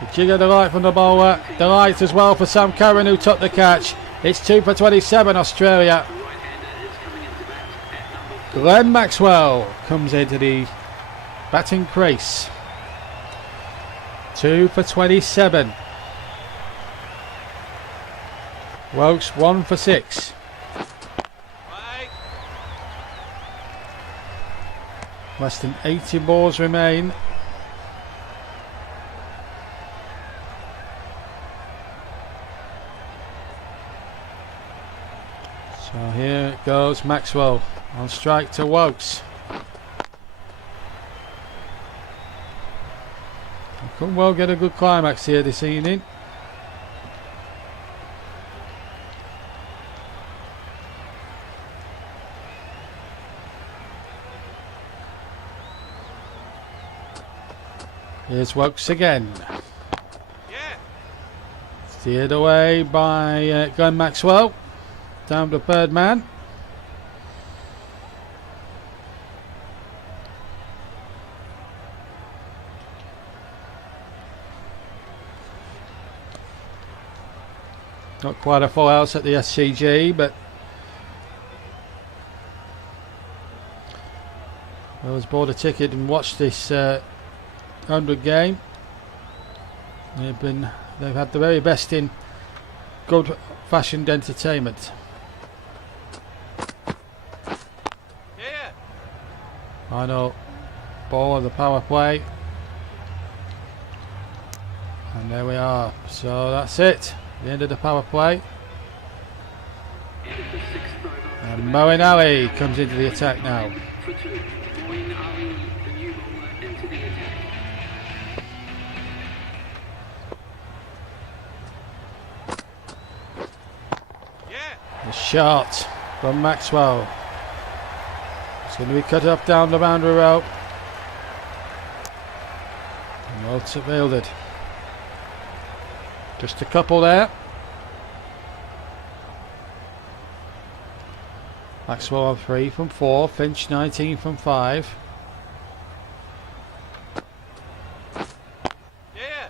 The jigger delight from the bowler. Delight as well for Sam Curran, who took the catch. It's 2 for 27 Australia. Glenn Maxwell comes into the batting crease. 2 for 27. Wokes 1 for 6. Wait. Less than 80 balls remain. So here it goes, Maxwell on strike to Wokes. Could well get a good climax here this evening. Here's Wokes again. Yeah. Steered away by Glenn Maxwell. Down to third man. Not quite a full house at the SCG, but I was bought a ticket and watched this 100 game. They've had the very best in good fashioned entertainment. Yeah. Final ball of the power play. And there we are. So that's it. The end of the power play. And Moeen Ali comes into the attack now. The shot from Maxwell. It's going to be cut off down the boundary row. Well fielded. Just a couple there. Maxwell on 3 from 4. Finch 19 from 5. Yeah.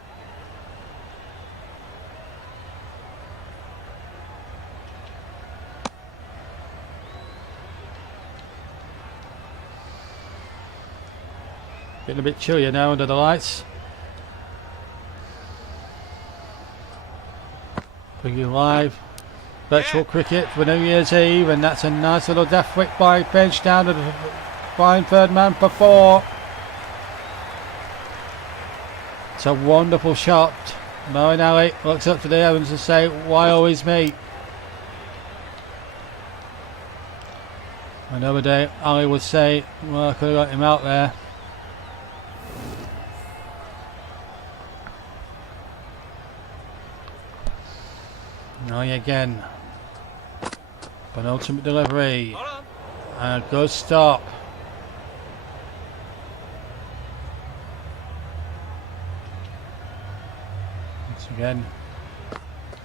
Getting a bit chillier now under the lights. Bringing live virtual cricket for New Year's Eve, and that's a nice little death wick by Finch down to the fine third man for 4. It's a wonderful shot. Moeen Ali looks up to the heavens and say, why always me? Another day Ali would say, well, I could have got him out there. Now again, penultimate delivery, Hold on. and a good stop. Once again,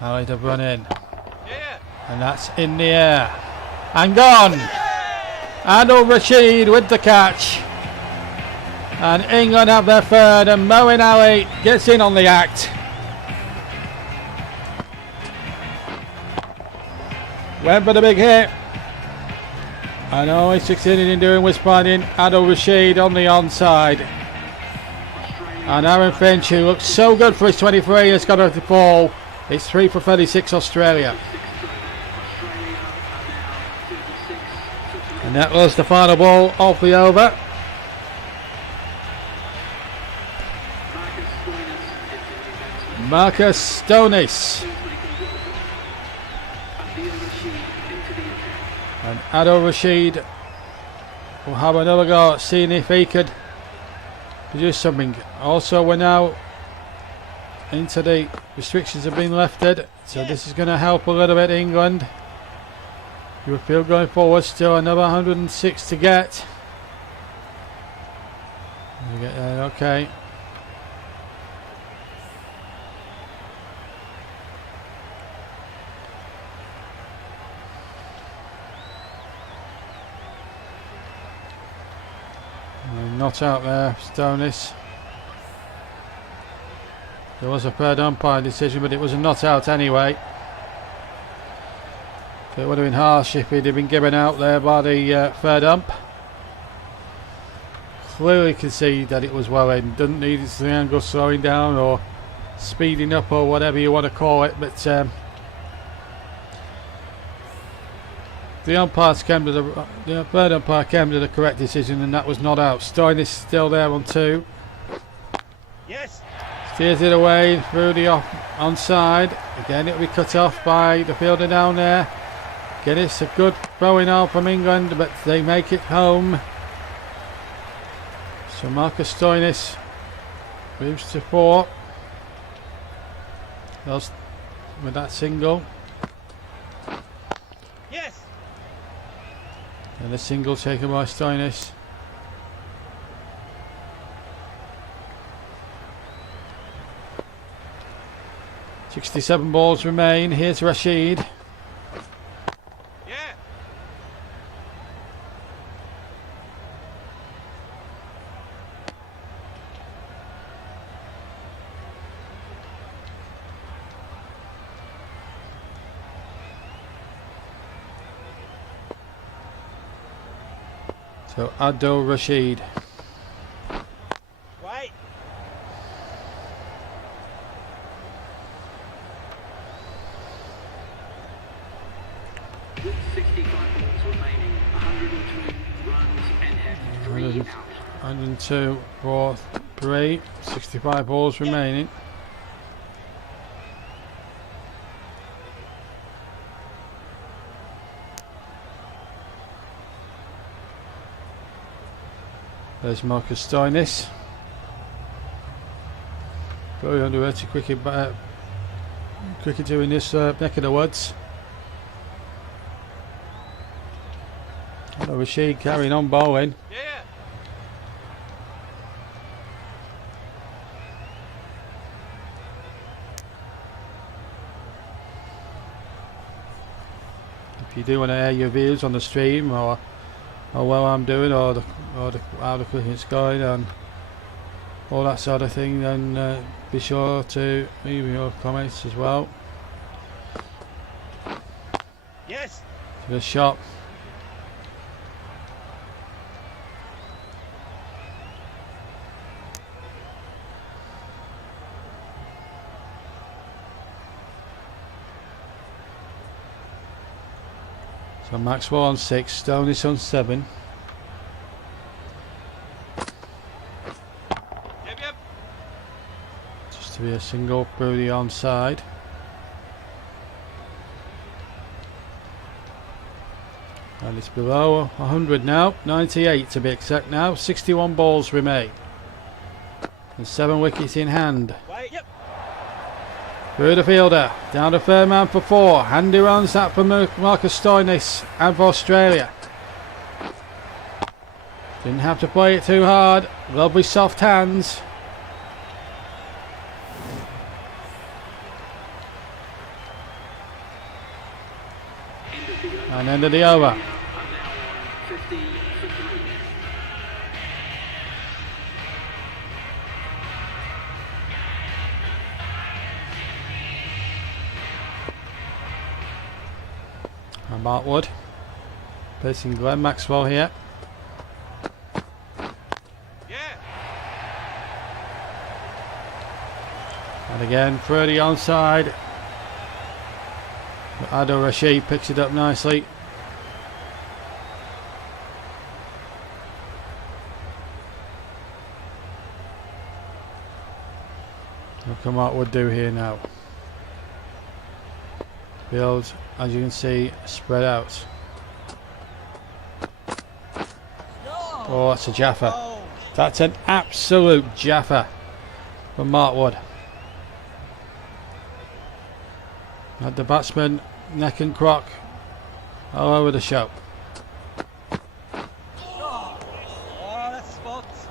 Ali to run in, Yeah. and that's in the air, and gone. Adil Rashid with the catch, and England have their third, and Moeen Ali gets in on the act. Went for the big hit. And always succeeded in doing was finding Adil Rashid on the onside. And Aaron Finch, who looks so good for his 23, has got off the ball. It's 3 for 36 Australia. And that was the final ball of the over. Marcus Stonis. And Adil Rashid will have another go at seeing if he could produce something. Also, we're now into the restrictions have been lifted, so this is going to help a little bit England. You feel going forward, still another 106 to get. Okay. Not out there, Stonis. There was a third umpire decision, but it was a not out anyway. It would have been harsh if he'd have been given out there by the third ump. Clearly can see that it was well in. Doesn't need the angle slowing down or speeding up or whatever you want to call it, but the umpires came to the third umpire came to the correct decision, and that was not out. Stonis still there on 2. Yes. Steers it away through the onside. Again, it'll be cut off by the fielder down there. Again, it's a good throwing out from England, but they make it home. So Marcus Stonis moves to 4. Else with that single. Yes. And the single taken by Stonis. "67 balls remain. Here's Rashid. Yeah. So Adil Rashid. Wait. With 65 balls remaining, 102 runs and have 3 out. 102 for 3. 65 balls remaining. There's Marcus Stonis. Very underrated cricketer in this neck of the woods. Rashid carrying on bowling. Yeah. If you do want to air your views on the stream or what I'm doing or how the cricket's going and all that sort of thing, then be sure to leave your comments as well. Yes. To the shot. So Maxwell on 6, Stoney's on 7. Yep. Just to be a single through the onside. And it's below 100 now, 98 to be exact now, 61 balls remain. And 7 wickets in hand. Wait. Yep. Through the fielder, down to third man for 4. Handy runs that for Marcus Stoinis and for Australia. Didn't have to play it too hard. Lovely soft hands. And end of the over. And Mark Wood facing Glenn Maxwell here. Yeah. And again through the onside. Adil Rashid picks it up nicely. Look at what Wood do here now. Field, as you can see, spread out. Oh, that's a Jaffa. That's an absolute Jaffa from Mark Wood. Had the batsman neck and crock all over the show. Oh, that's spots.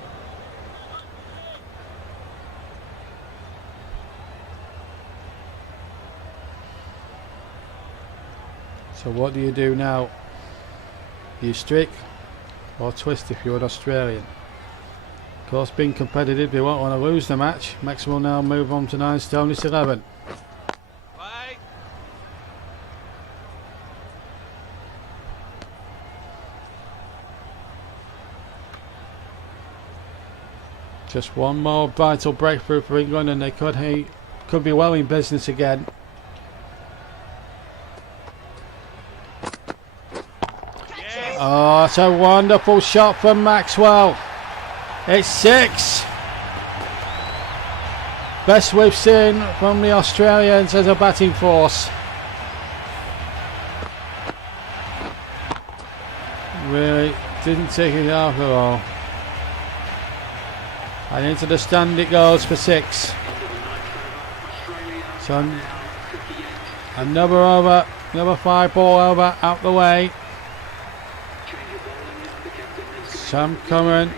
So what do you do now? Do you streak or twist if you're an Australian? Of course, being competitive, they won't want to lose the match. Max will now move on to 9 stone, it's 11. Wait. Just one more vital breakthrough for England and they could be well in business again. Yes. Oh, it's a wonderful shot from Maxwell. It's 6. Best we've seen from the Australians as a batting force. Really didn't take it after all. And into the stand it goes for 6. So another over, another 5 ball over out the way. Sam Curran.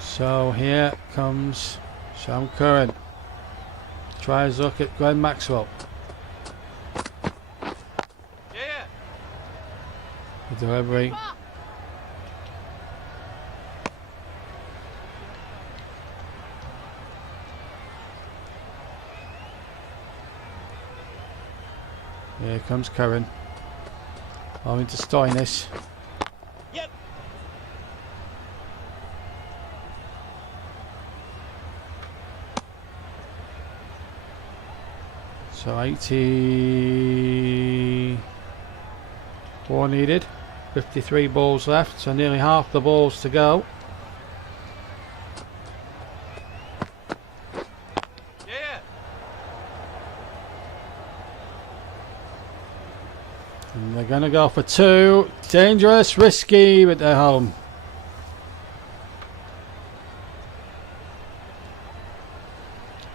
So here comes Sam Curran. Tries look at Glenn Maxwell. Yeah. The delivery. Here comes Curran. Owing to Stoinis. Yep. So 84 needed. 53 balls left, so nearly half the balls to go. Yeah. And they're going to go for 2. Dangerous, risky, but they're home.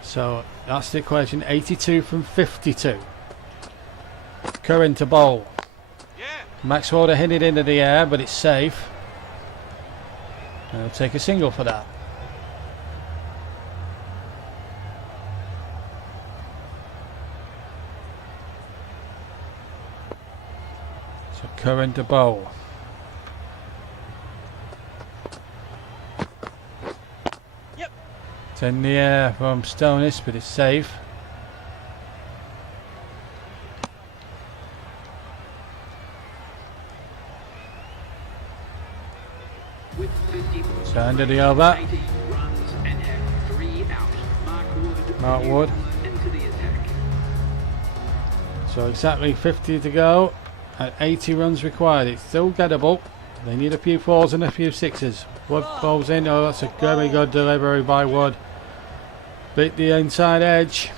So that's the equation, 82 from 52. Curran to bowl. Yeah. Maxwell to hit it into the air, but it's safe. And he'll take a single for that. So Curran to bowl. Yep. It's in the air from Stonis, but it's safe. With 50 So under the over. 80 runs and have 3 out. Mark Wood. Into the attack. So exactly 50 to go and 80 runs required. It's still gettable. They need a few fours and a few sixes. Wood bowls in. Oh, that's a very good delivery by Wood. Beat the inside edge.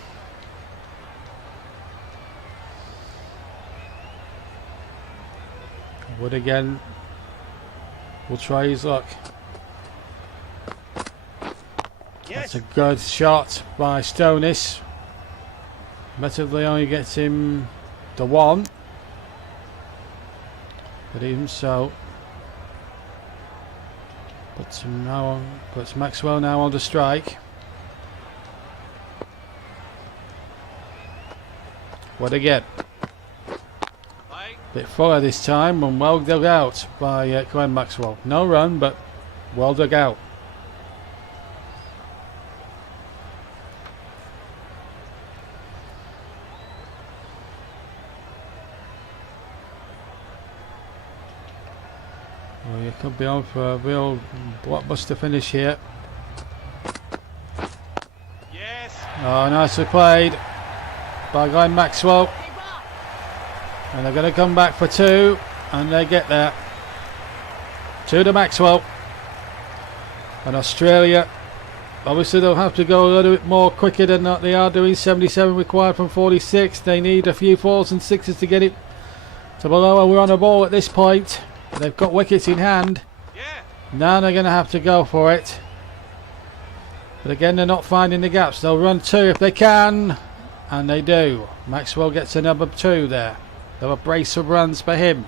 Wood again. Will try his luck. Yes. That's a good shot by Stonis. Admittedly only gets him the one. But even so. Puts Maxwell now on the strike. What again? Bye. Bit fuller this time and well dug out by Glenn Maxwell. No run, but well dug out. Well, you could be on for a real blockbuster finish here. Yes. Oh, nicely played by Glenn Maxwell. And they're going to come back for 2, and they get there. 2 to Maxwell. And Australia, obviously they'll have to go a little bit more quicker than what they are doing. 77 required from 46. They need a few 4s and 6s to get it to below. We're on a ball at this point. They've got wickets in hand. Yeah. Now they're going to have to go for it. But again, they're not finding the gaps. They'll run 2 if they can. And they do. Maxwell gets a number 2 there. They're a brace of runs for him.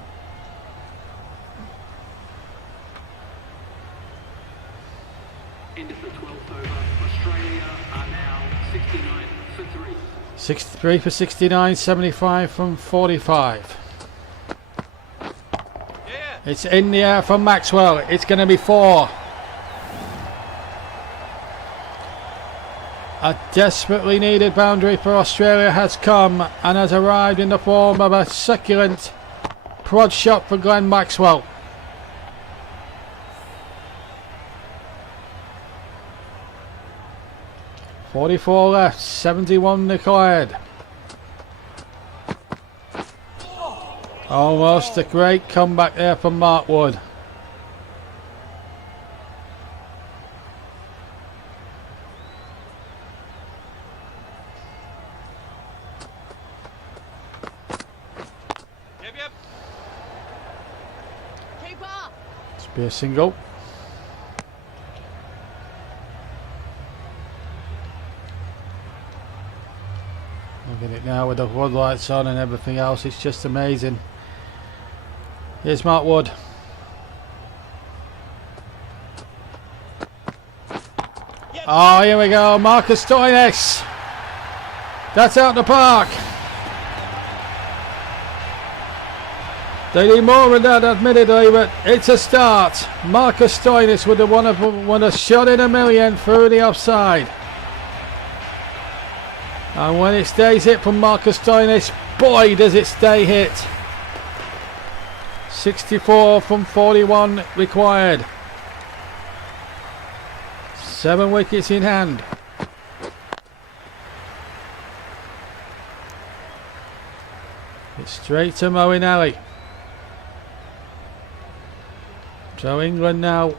End of the 12th over. Australia are now 69 for 3. 63 for 69, 75 from 45. Yeah. It's in the air from Maxwell. It's going to be 4. A desperately needed boundary for Australia has come and has arrived in the form of a succulent prod shot for Glenn Maxwell. .44 left, 71 required. Almost a great comeback there from Mark Wood. Yep. It's be a single. Look at it now with the floodlights on and everything else. It's just amazing. Here's Mark Wood. Yep. Oh, here we go. Marcus Stoinis. That's out the park. They need more than that, admittedly, but it's a start. Marcus Stoinis with the one a shot in a million through the offside. And when it stays hit from Marcus Stoinis, boy does it stay hit. 64 from 41 required. 7 wickets in hand. It's straight to Moeen. So England now,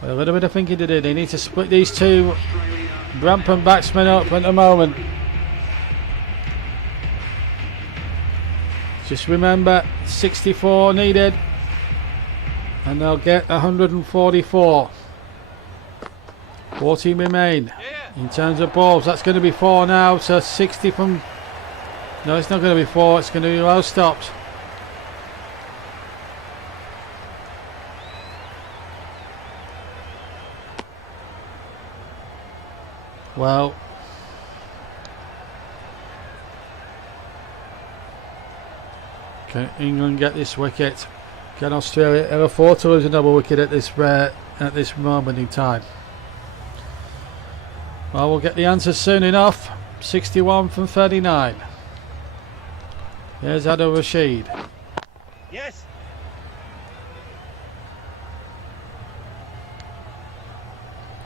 with a little bit of thinking to do, they need to split these two rampant batsmen up at the moment. Just remember, 64 needed, and they'll get 144. 14 remain. Yeah. In terms of balls, that's going to be 4 now, so 60 from No, it's not going to be 4. It's going to be well stopped. Well, can England get this wicket? Can Australia ever afford to lose a double wicket at this moment in time? Well, we'll get the answer soon enough. 61 from 39. Here's Adil Rashid. Yes.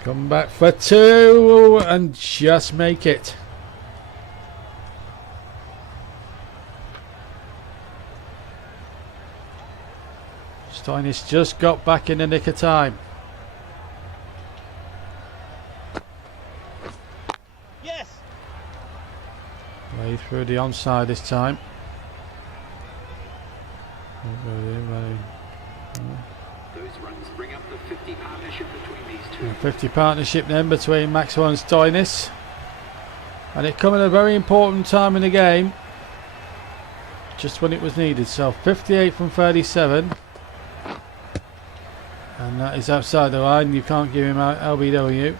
Come back for 2 and just make it. Stoinis just got back in the nick of time. Yes. Way through the onside this time. Those runs bring up the 50 partnership between these two. 50 partnership then between Maxwell and Stoinis. And it come at a very important time in the game. Just when it was needed. So 58 from 37. And that is outside the line. You can't give him out LBW.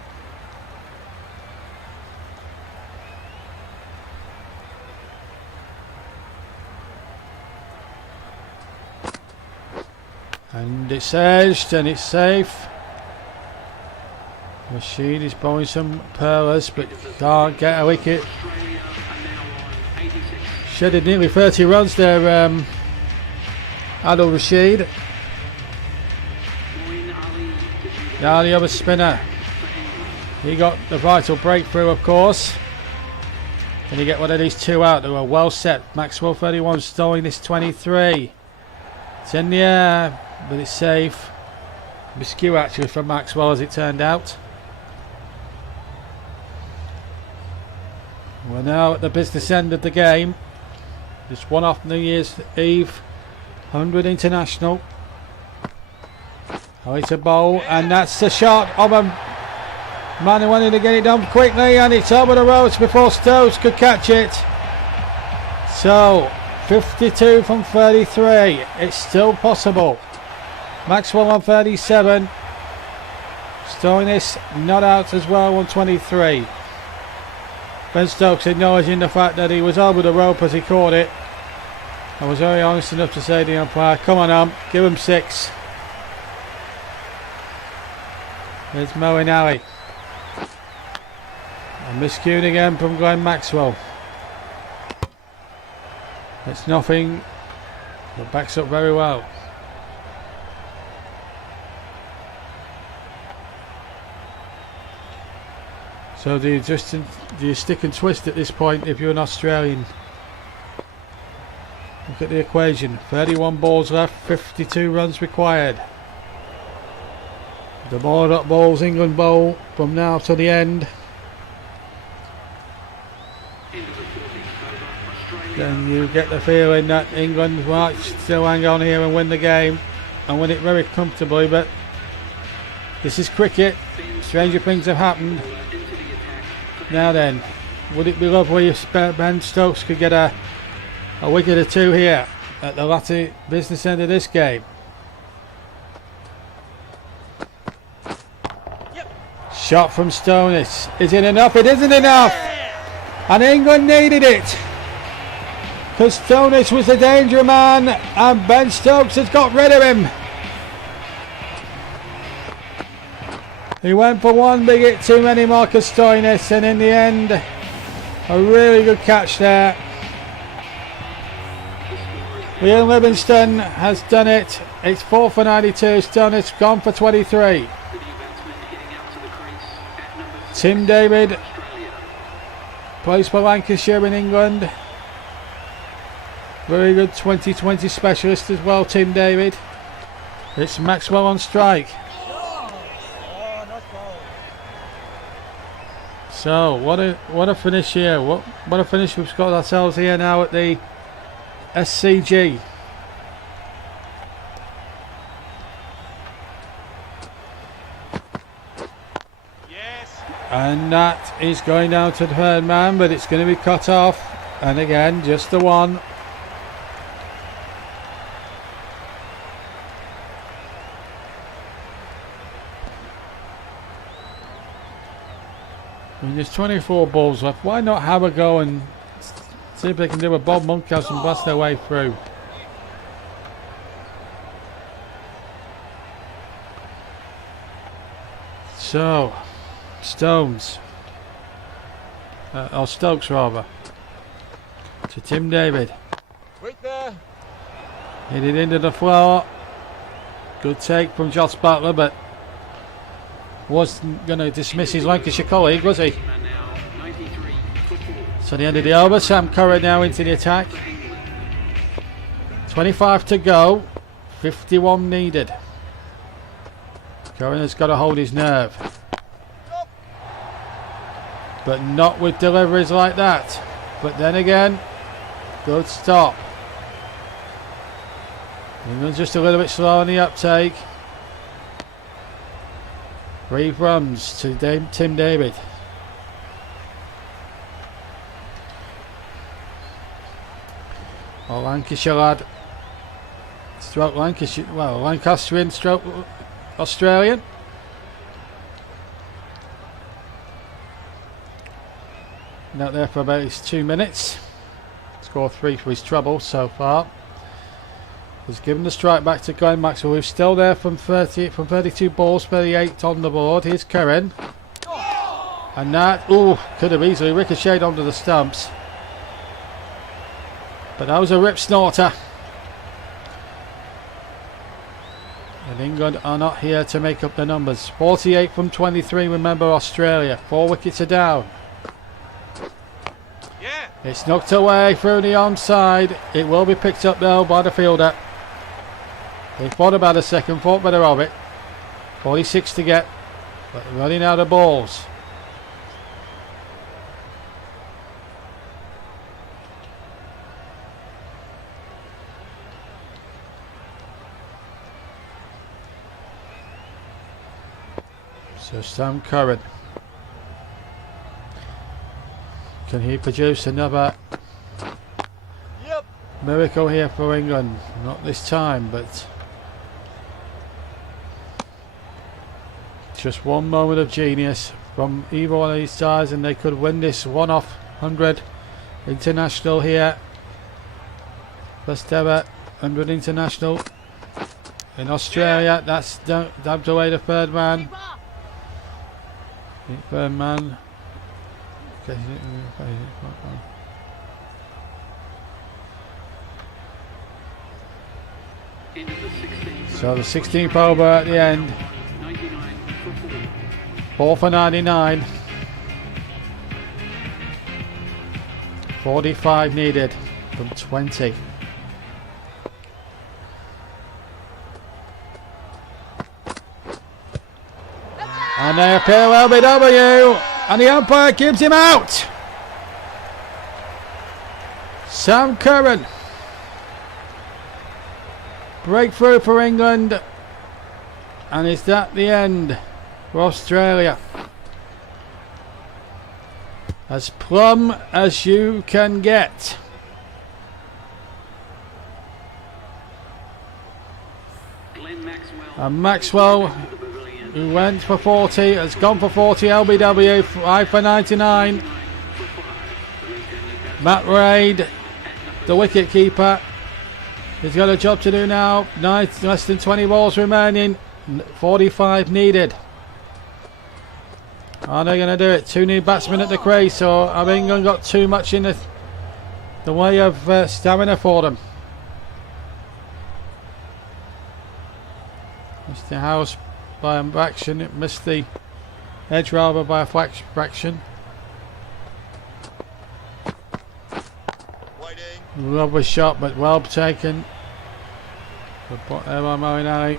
And it's edged and it's safe. Rashid is bowling some pearlers but can't get a wicket. Australia are now on 86. Shedded nearly 30 runs there, Adil Rashid. Now the other spinner. He got the vital breakthrough, of course. Can you get one of these 2 out? They were well set. Maxwell 31, Stoinis 23. It's in the air, but it's safe. Miscue actually from Maxwell, as it turned out. We're now at the business end of the game. Just one off New Year's Eve. 100 international. Oh, it's a bowl, and that's the shot of a man who wanted to get it done quickly, and it's over the ropes before Stokes could catch it. So 52 from 33. It's still possible. Maxwell on 37. Stoinis not out as well on 23. Ben Stokes acknowledging the fact that he was over the rope as he caught it. I was very honest enough to say to the umpire, come on, give him 6. There's Moeen Ali. And miscued again from Glenn Maxwell. It's nothing, but backs up very well. So do you stick and twist at this point if you're an Australian? Look at the equation. 31 balls left, 52 runs required. The more that balls England bowl from now to the end, then you get the feeling that England might still hang on here and win the game and win it very comfortably. But this is cricket. Stranger things have happened. Now then, would it be lovely if Ben Stokes could get a wicket or 2 here at the latter business end of this game? Shot from Stoinis. Is it enough? It isn't enough. And England needed it. Because Stoinis was the danger man and Ben Stokes has got rid of him. He went for 1 big hit too many, Marcus Stoinis, and in the end, a really good catch there. Ian Livingston has done it. It's 4 for 92. Stoinis gone for 23. Tim David plays for Lancashire in England. Very good 2020 specialist as well, Tim David. It's Maxwell on strike. So what a finish here. What a finish we've got ourselves here now at the SCG. And that is going down to the third man, but it's going to be cut off. And again, just the one. I mean, there's 24 balls left. Why not have a go and see if they can do a Bob Monkhouse and blast their way through? So, Stones. Or Stokes rather. To Tim David. Wait there. Hit it into the floor. Good take from Josh Butler, but wasn't going to dismiss his Lancashire colleague, was he? So the end of the over. Sam Curran now into the attack. 25 to go. 51 needed. Curran has got to hold his nerve. But not with deliveries like that. But then again, good stop. England's just a little bit slow on the uptake. 3 runs to Tim David. Lancashire lad. Stroke Lancashire. Well, Lancastrian stroke Australian. Out there for about 2 minutes. Score 3 for his trouble so far. He's given the strike back to Glenn Maxwell, who's still there from 32 balls, 38 on the board. Here's Curran. And that, could have easily ricocheted onto the stumps. But that was a rip snorter. And England are not here to make up the numbers. 48 from 23, remember Australia. 4 wickets are down. It's knocked away through the onside. It will be picked up though by the fielder. They thought about a second, thought better of it. 46 to get, but running out of balls. So Sam Curran. Can he produce another miracle here for England? Not this time, but just one moment of genius from either one of these sides and they could win this one-off 100 international here. First ever 100 international in Australia. That's dubbed away the third man. Third man. So the 16th over at the end. 4 for 99. 45 needed from 20. And they appear LBW, and the umpire gives him out. Sam Curran. Breakthrough for England. And is that the end for Australia? As plumb as you can get. And Maxwell, who went for 40, has gone for 40. LBW 5 for 99. Matt Reid, the wicket keeper, he's got a job to do now. Less than 20 balls remaining. 45 needed. Are they going to do it? 2 new batsmen at the crease, or have England got too much in the way of stamina for them? Mr. House by a fraction, it missed the edge rather by a fraction. Lovely shot, but well taken. Good pot there by Moeen.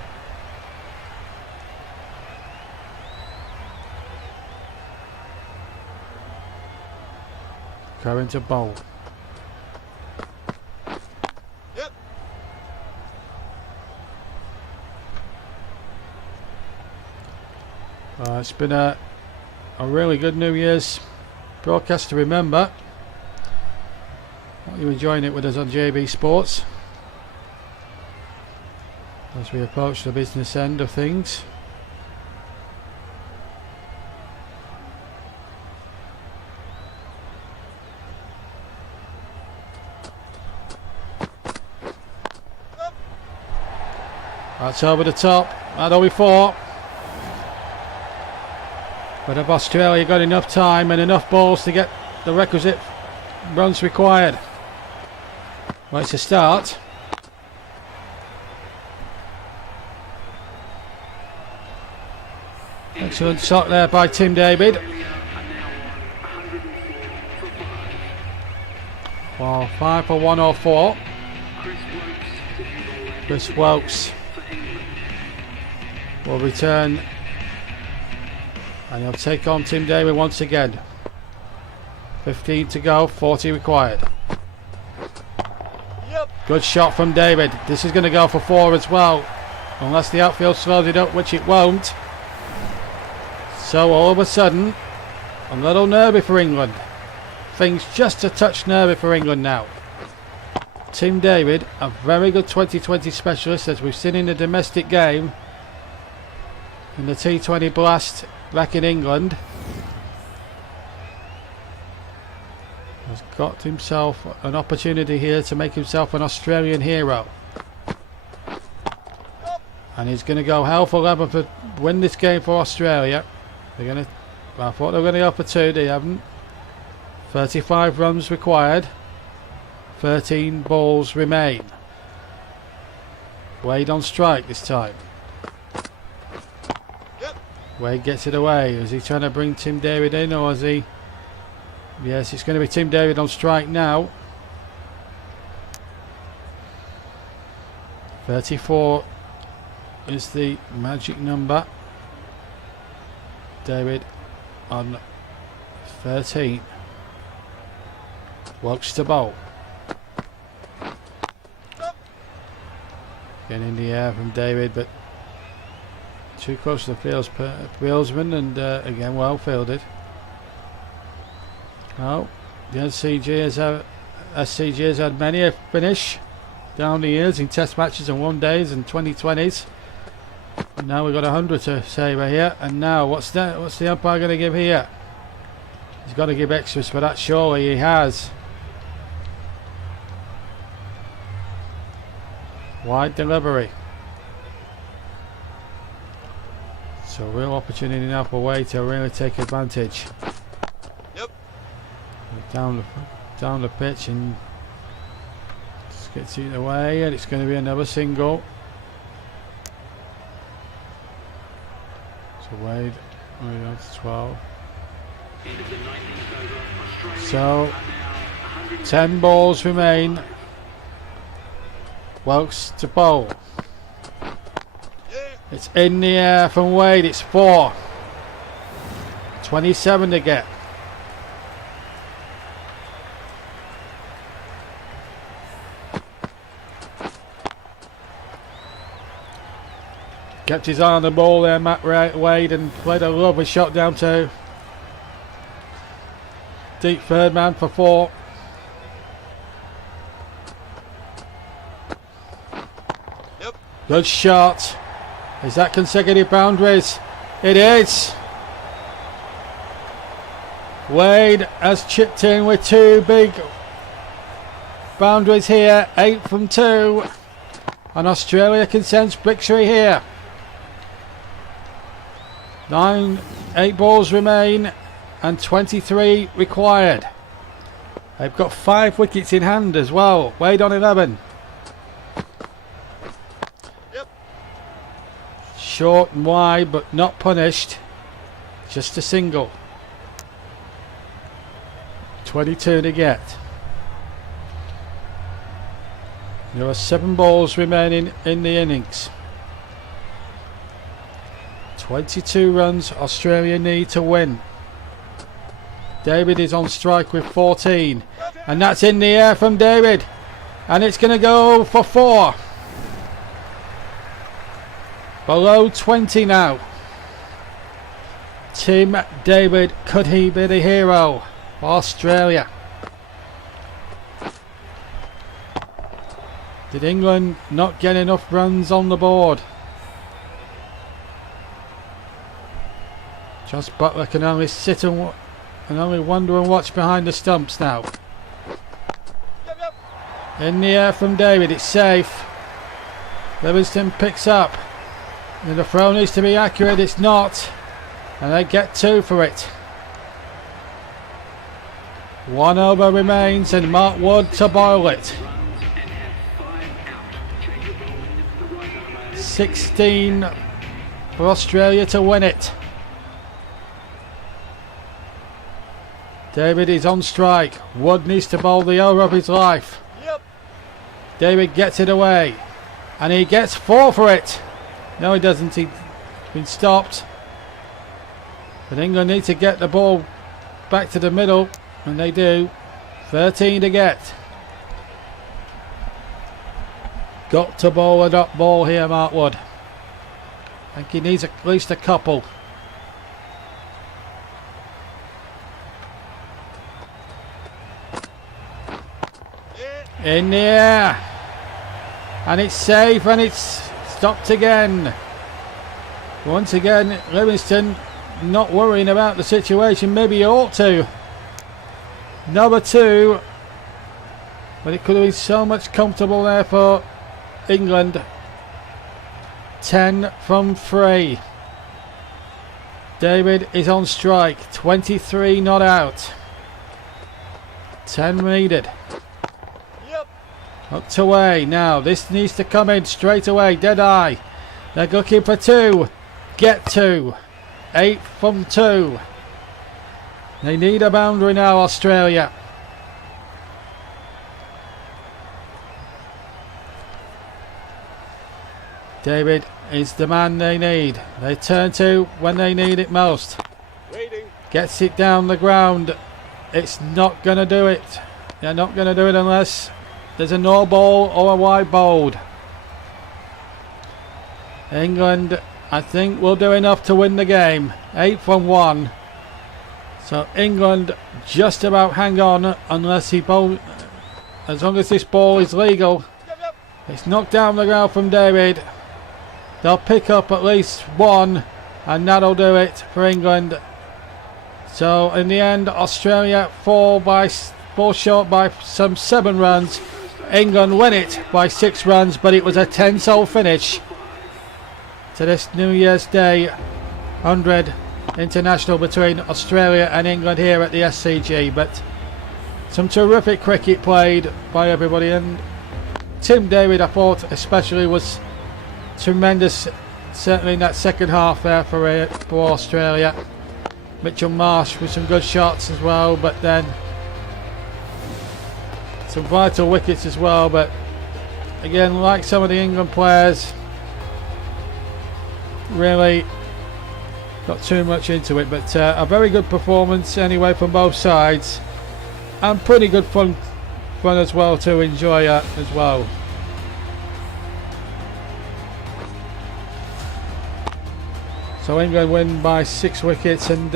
Going to bowl. Yep. It's been a really good New Year's broadcast to remember. you're enjoying it with us on JB Sports as we approach the business end of things. That's over the top. That's all we thought. But have Australia got enough time and enough balls to get the requisite runs required? Well, it's a start. Excellent shot there by Tim David. Well, 5 for 104. Chris Welks will return and he'll take on Tim David once again. 15 to go, 40 required. Yep. Good shot from David. This is going to go for 4 as well, unless the outfield slows it up, which it won't. So all of a sudden, a little nervy for England. Things just a touch nervy for England now. Tim David, a very good 2020 specialist, as we've seen in the domestic game in the T20 Blast back in England, has got himself an opportunity here to make himself an Australian hero. And he's going to go hell for leather to win this game for Australia. They're going to, I thought they were going to go for 2, they haven't. 35 runs required. 13 balls remain. Wade on strike this time. Yep. Wade gets it away. Is he trying to bring Tim David in, or is he? Yes, it's going to be Tim David on strike now. 34 is the magic number. David on 13. Welks to bowl. Getting in the air from David, but too close to the fieldsman, and again well fielded. Oh, the SCG has had many a finish down the years in test matches and one days and 2020s. And now we've got 100 to savour here. And now what's the umpire going to give here? He's got to give extras for that, surely he has. Wide delivery. So real opportunity now for Wade to really take advantage. Yep. Down the pitch and just gets it away, and it's going to be another single. So Wade on to 12. So 10 balls remain. Welks to bowl. It's in the air from Wade. It's 4. 27 to get. Kept his eye on the ball there, Matt Wade, and played a lovely shot down to deep third man for 4. Yep. Good shot. Is that consecutive boundaries? It is. Wade has chipped in with 2 big boundaries here. 8 from 2. And Australia can sense victory here. 8 balls remain and 23 required. They've got 5 wickets in hand as well. Wade on 11. Yep. Short and wide, but not punished. Just a single. 22 to get. There are 7 balls remaining in the innings. 22 runs Australia need to win. David is on strike with 14, and that's in the air from David, and it's going to go for 4. Below 20 now. Tim David, could he be the hero for Australia? Did England not get enough runs on the board? Josh Butler can only sit and only wonder and watch behind the stumps now. Yep, yep. In the air from David, it's safe. Livingston picks up. And the throw needs to be accurate, it's not. And they get 2 for it. 1 over remains and Mark Wood to boil it. 16 for Australia to win it. David is on strike. Wood needs to bowl the over of his life. Yep. David gets it away. And he gets 4 for it. No, he doesn't. He's been stopped. But England need to get the ball back to the middle. And they do. 13 to get. Got to bowl a dot ball here, Mark Wood. I think he needs at least a couple. In the air. And it's safe and it's stopped again. Once again, Livingston not worrying about the situation. Maybe he ought to. Number 2. But it could have been so much comfortable there for England. 10 from 3. David is on strike. 23 not out. 10 needed. Yep. Hooked away. Now this needs to come in straight away. Dead eye. They're looking for 2. Get 2. 8 from 2. They need a boundary now, Australia. David is the man they need. They turn to when they need it most. Waiting. Gets it down the ground. It's not going to do it. They're not going to do it unless there's a no ball or a wide bowled. England, I think, will do enough to win the game. 8 from 1. So England just about hang on unless he bowl. As long as this ball is legal. Yep, yep. It's knocked down the ground from David. They'll pick up at least 1 and that'll do it for England. So in the end, Australia fall short by some 7 runs. England win it by 6 runs, but it was a 10-all finish to this New Year's Day 100 international between Australia and England here at the SCG. But some terrific cricket played by everybody, and Tim David, I thought especially, was tremendous, certainly in that second half there for Australia. Mitchell Marsh with some good shots as well, but then some vital wickets as well. But again, like some of the England players, really not too much into it, but a very good performance anyway from both sides, and pretty good fun as well to enjoy as well. So England win by 6 wickets and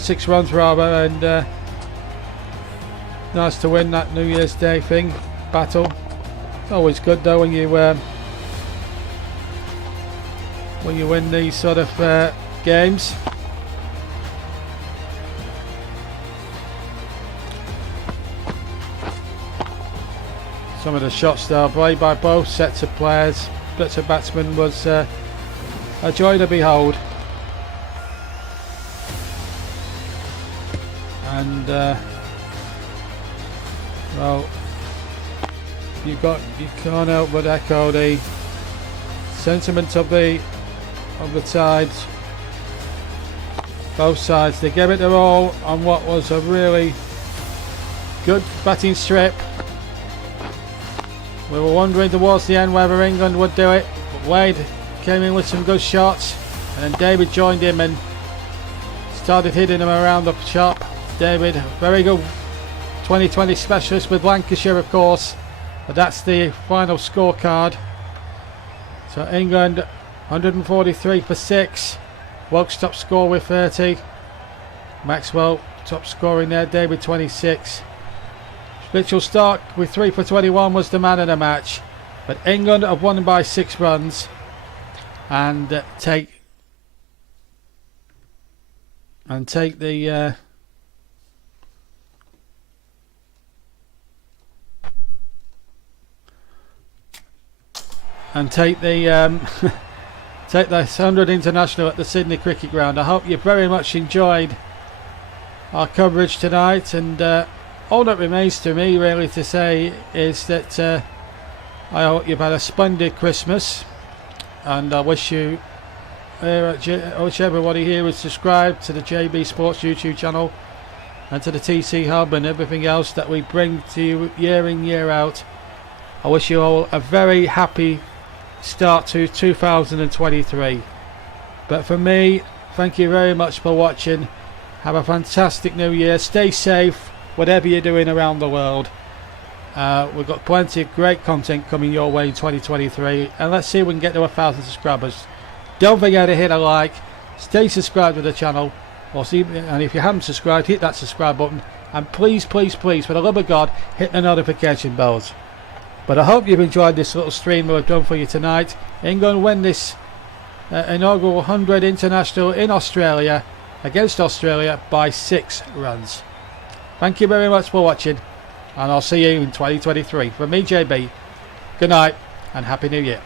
6 runs rather, and nice to win that New Year's Day battle. Always good though when you win these sort of games. Some of the shots there played by both sets of players, sets of batsmen, was a joy to behold. And well, you can't help but echo the sentiment of the sides. Both sides, they gave it their all on what was a really good batting strip. We were wondering towards the end whether England would do it, but Wade came in with some good shots, and then David joined him and started hitting them around the shop. David, very good 2020 specialist with Lancashire, of course, but that's the final scorecard. So England 143 for 6. Wilkes top score with 30. Maxwell top scoring there. David 26. Mitchell Stark with 3 for 21 was the man of the match, but England have won by 6 runs and take the take the 100 International at the Sydney Cricket Ground. I hope you very much enjoyed our coverage tonight, and all that remains to me really to say is that I hope you've had a splendid Christmas, and I wish you I wish everybody here is subscribed to the JB Sports YouTube channel and to the TC Hub and everything else that we bring to you year in, year out. I wish you all a very happy start to 2023. But for me, thank you very much for watching. Have a fantastic new year. Stay safe, whatever you're doing around the world. We've got plenty of great content coming your way in 2023, and let's see if we can get to 1,000 subscribers. Don't forget to hit a like, stay subscribed to the channel, and if you haven't subscribed, hit that subscribe button, and please, please, please, for the love of God, hit the notification bells. But I hope you've enjoyed this little stream we've done for you tonight. England win this inaugural 100 International in Australia against Australia by 6 runs. Thank you very much for watching, and I'll see you in 2023. From me, JB, good night and Happy New Year.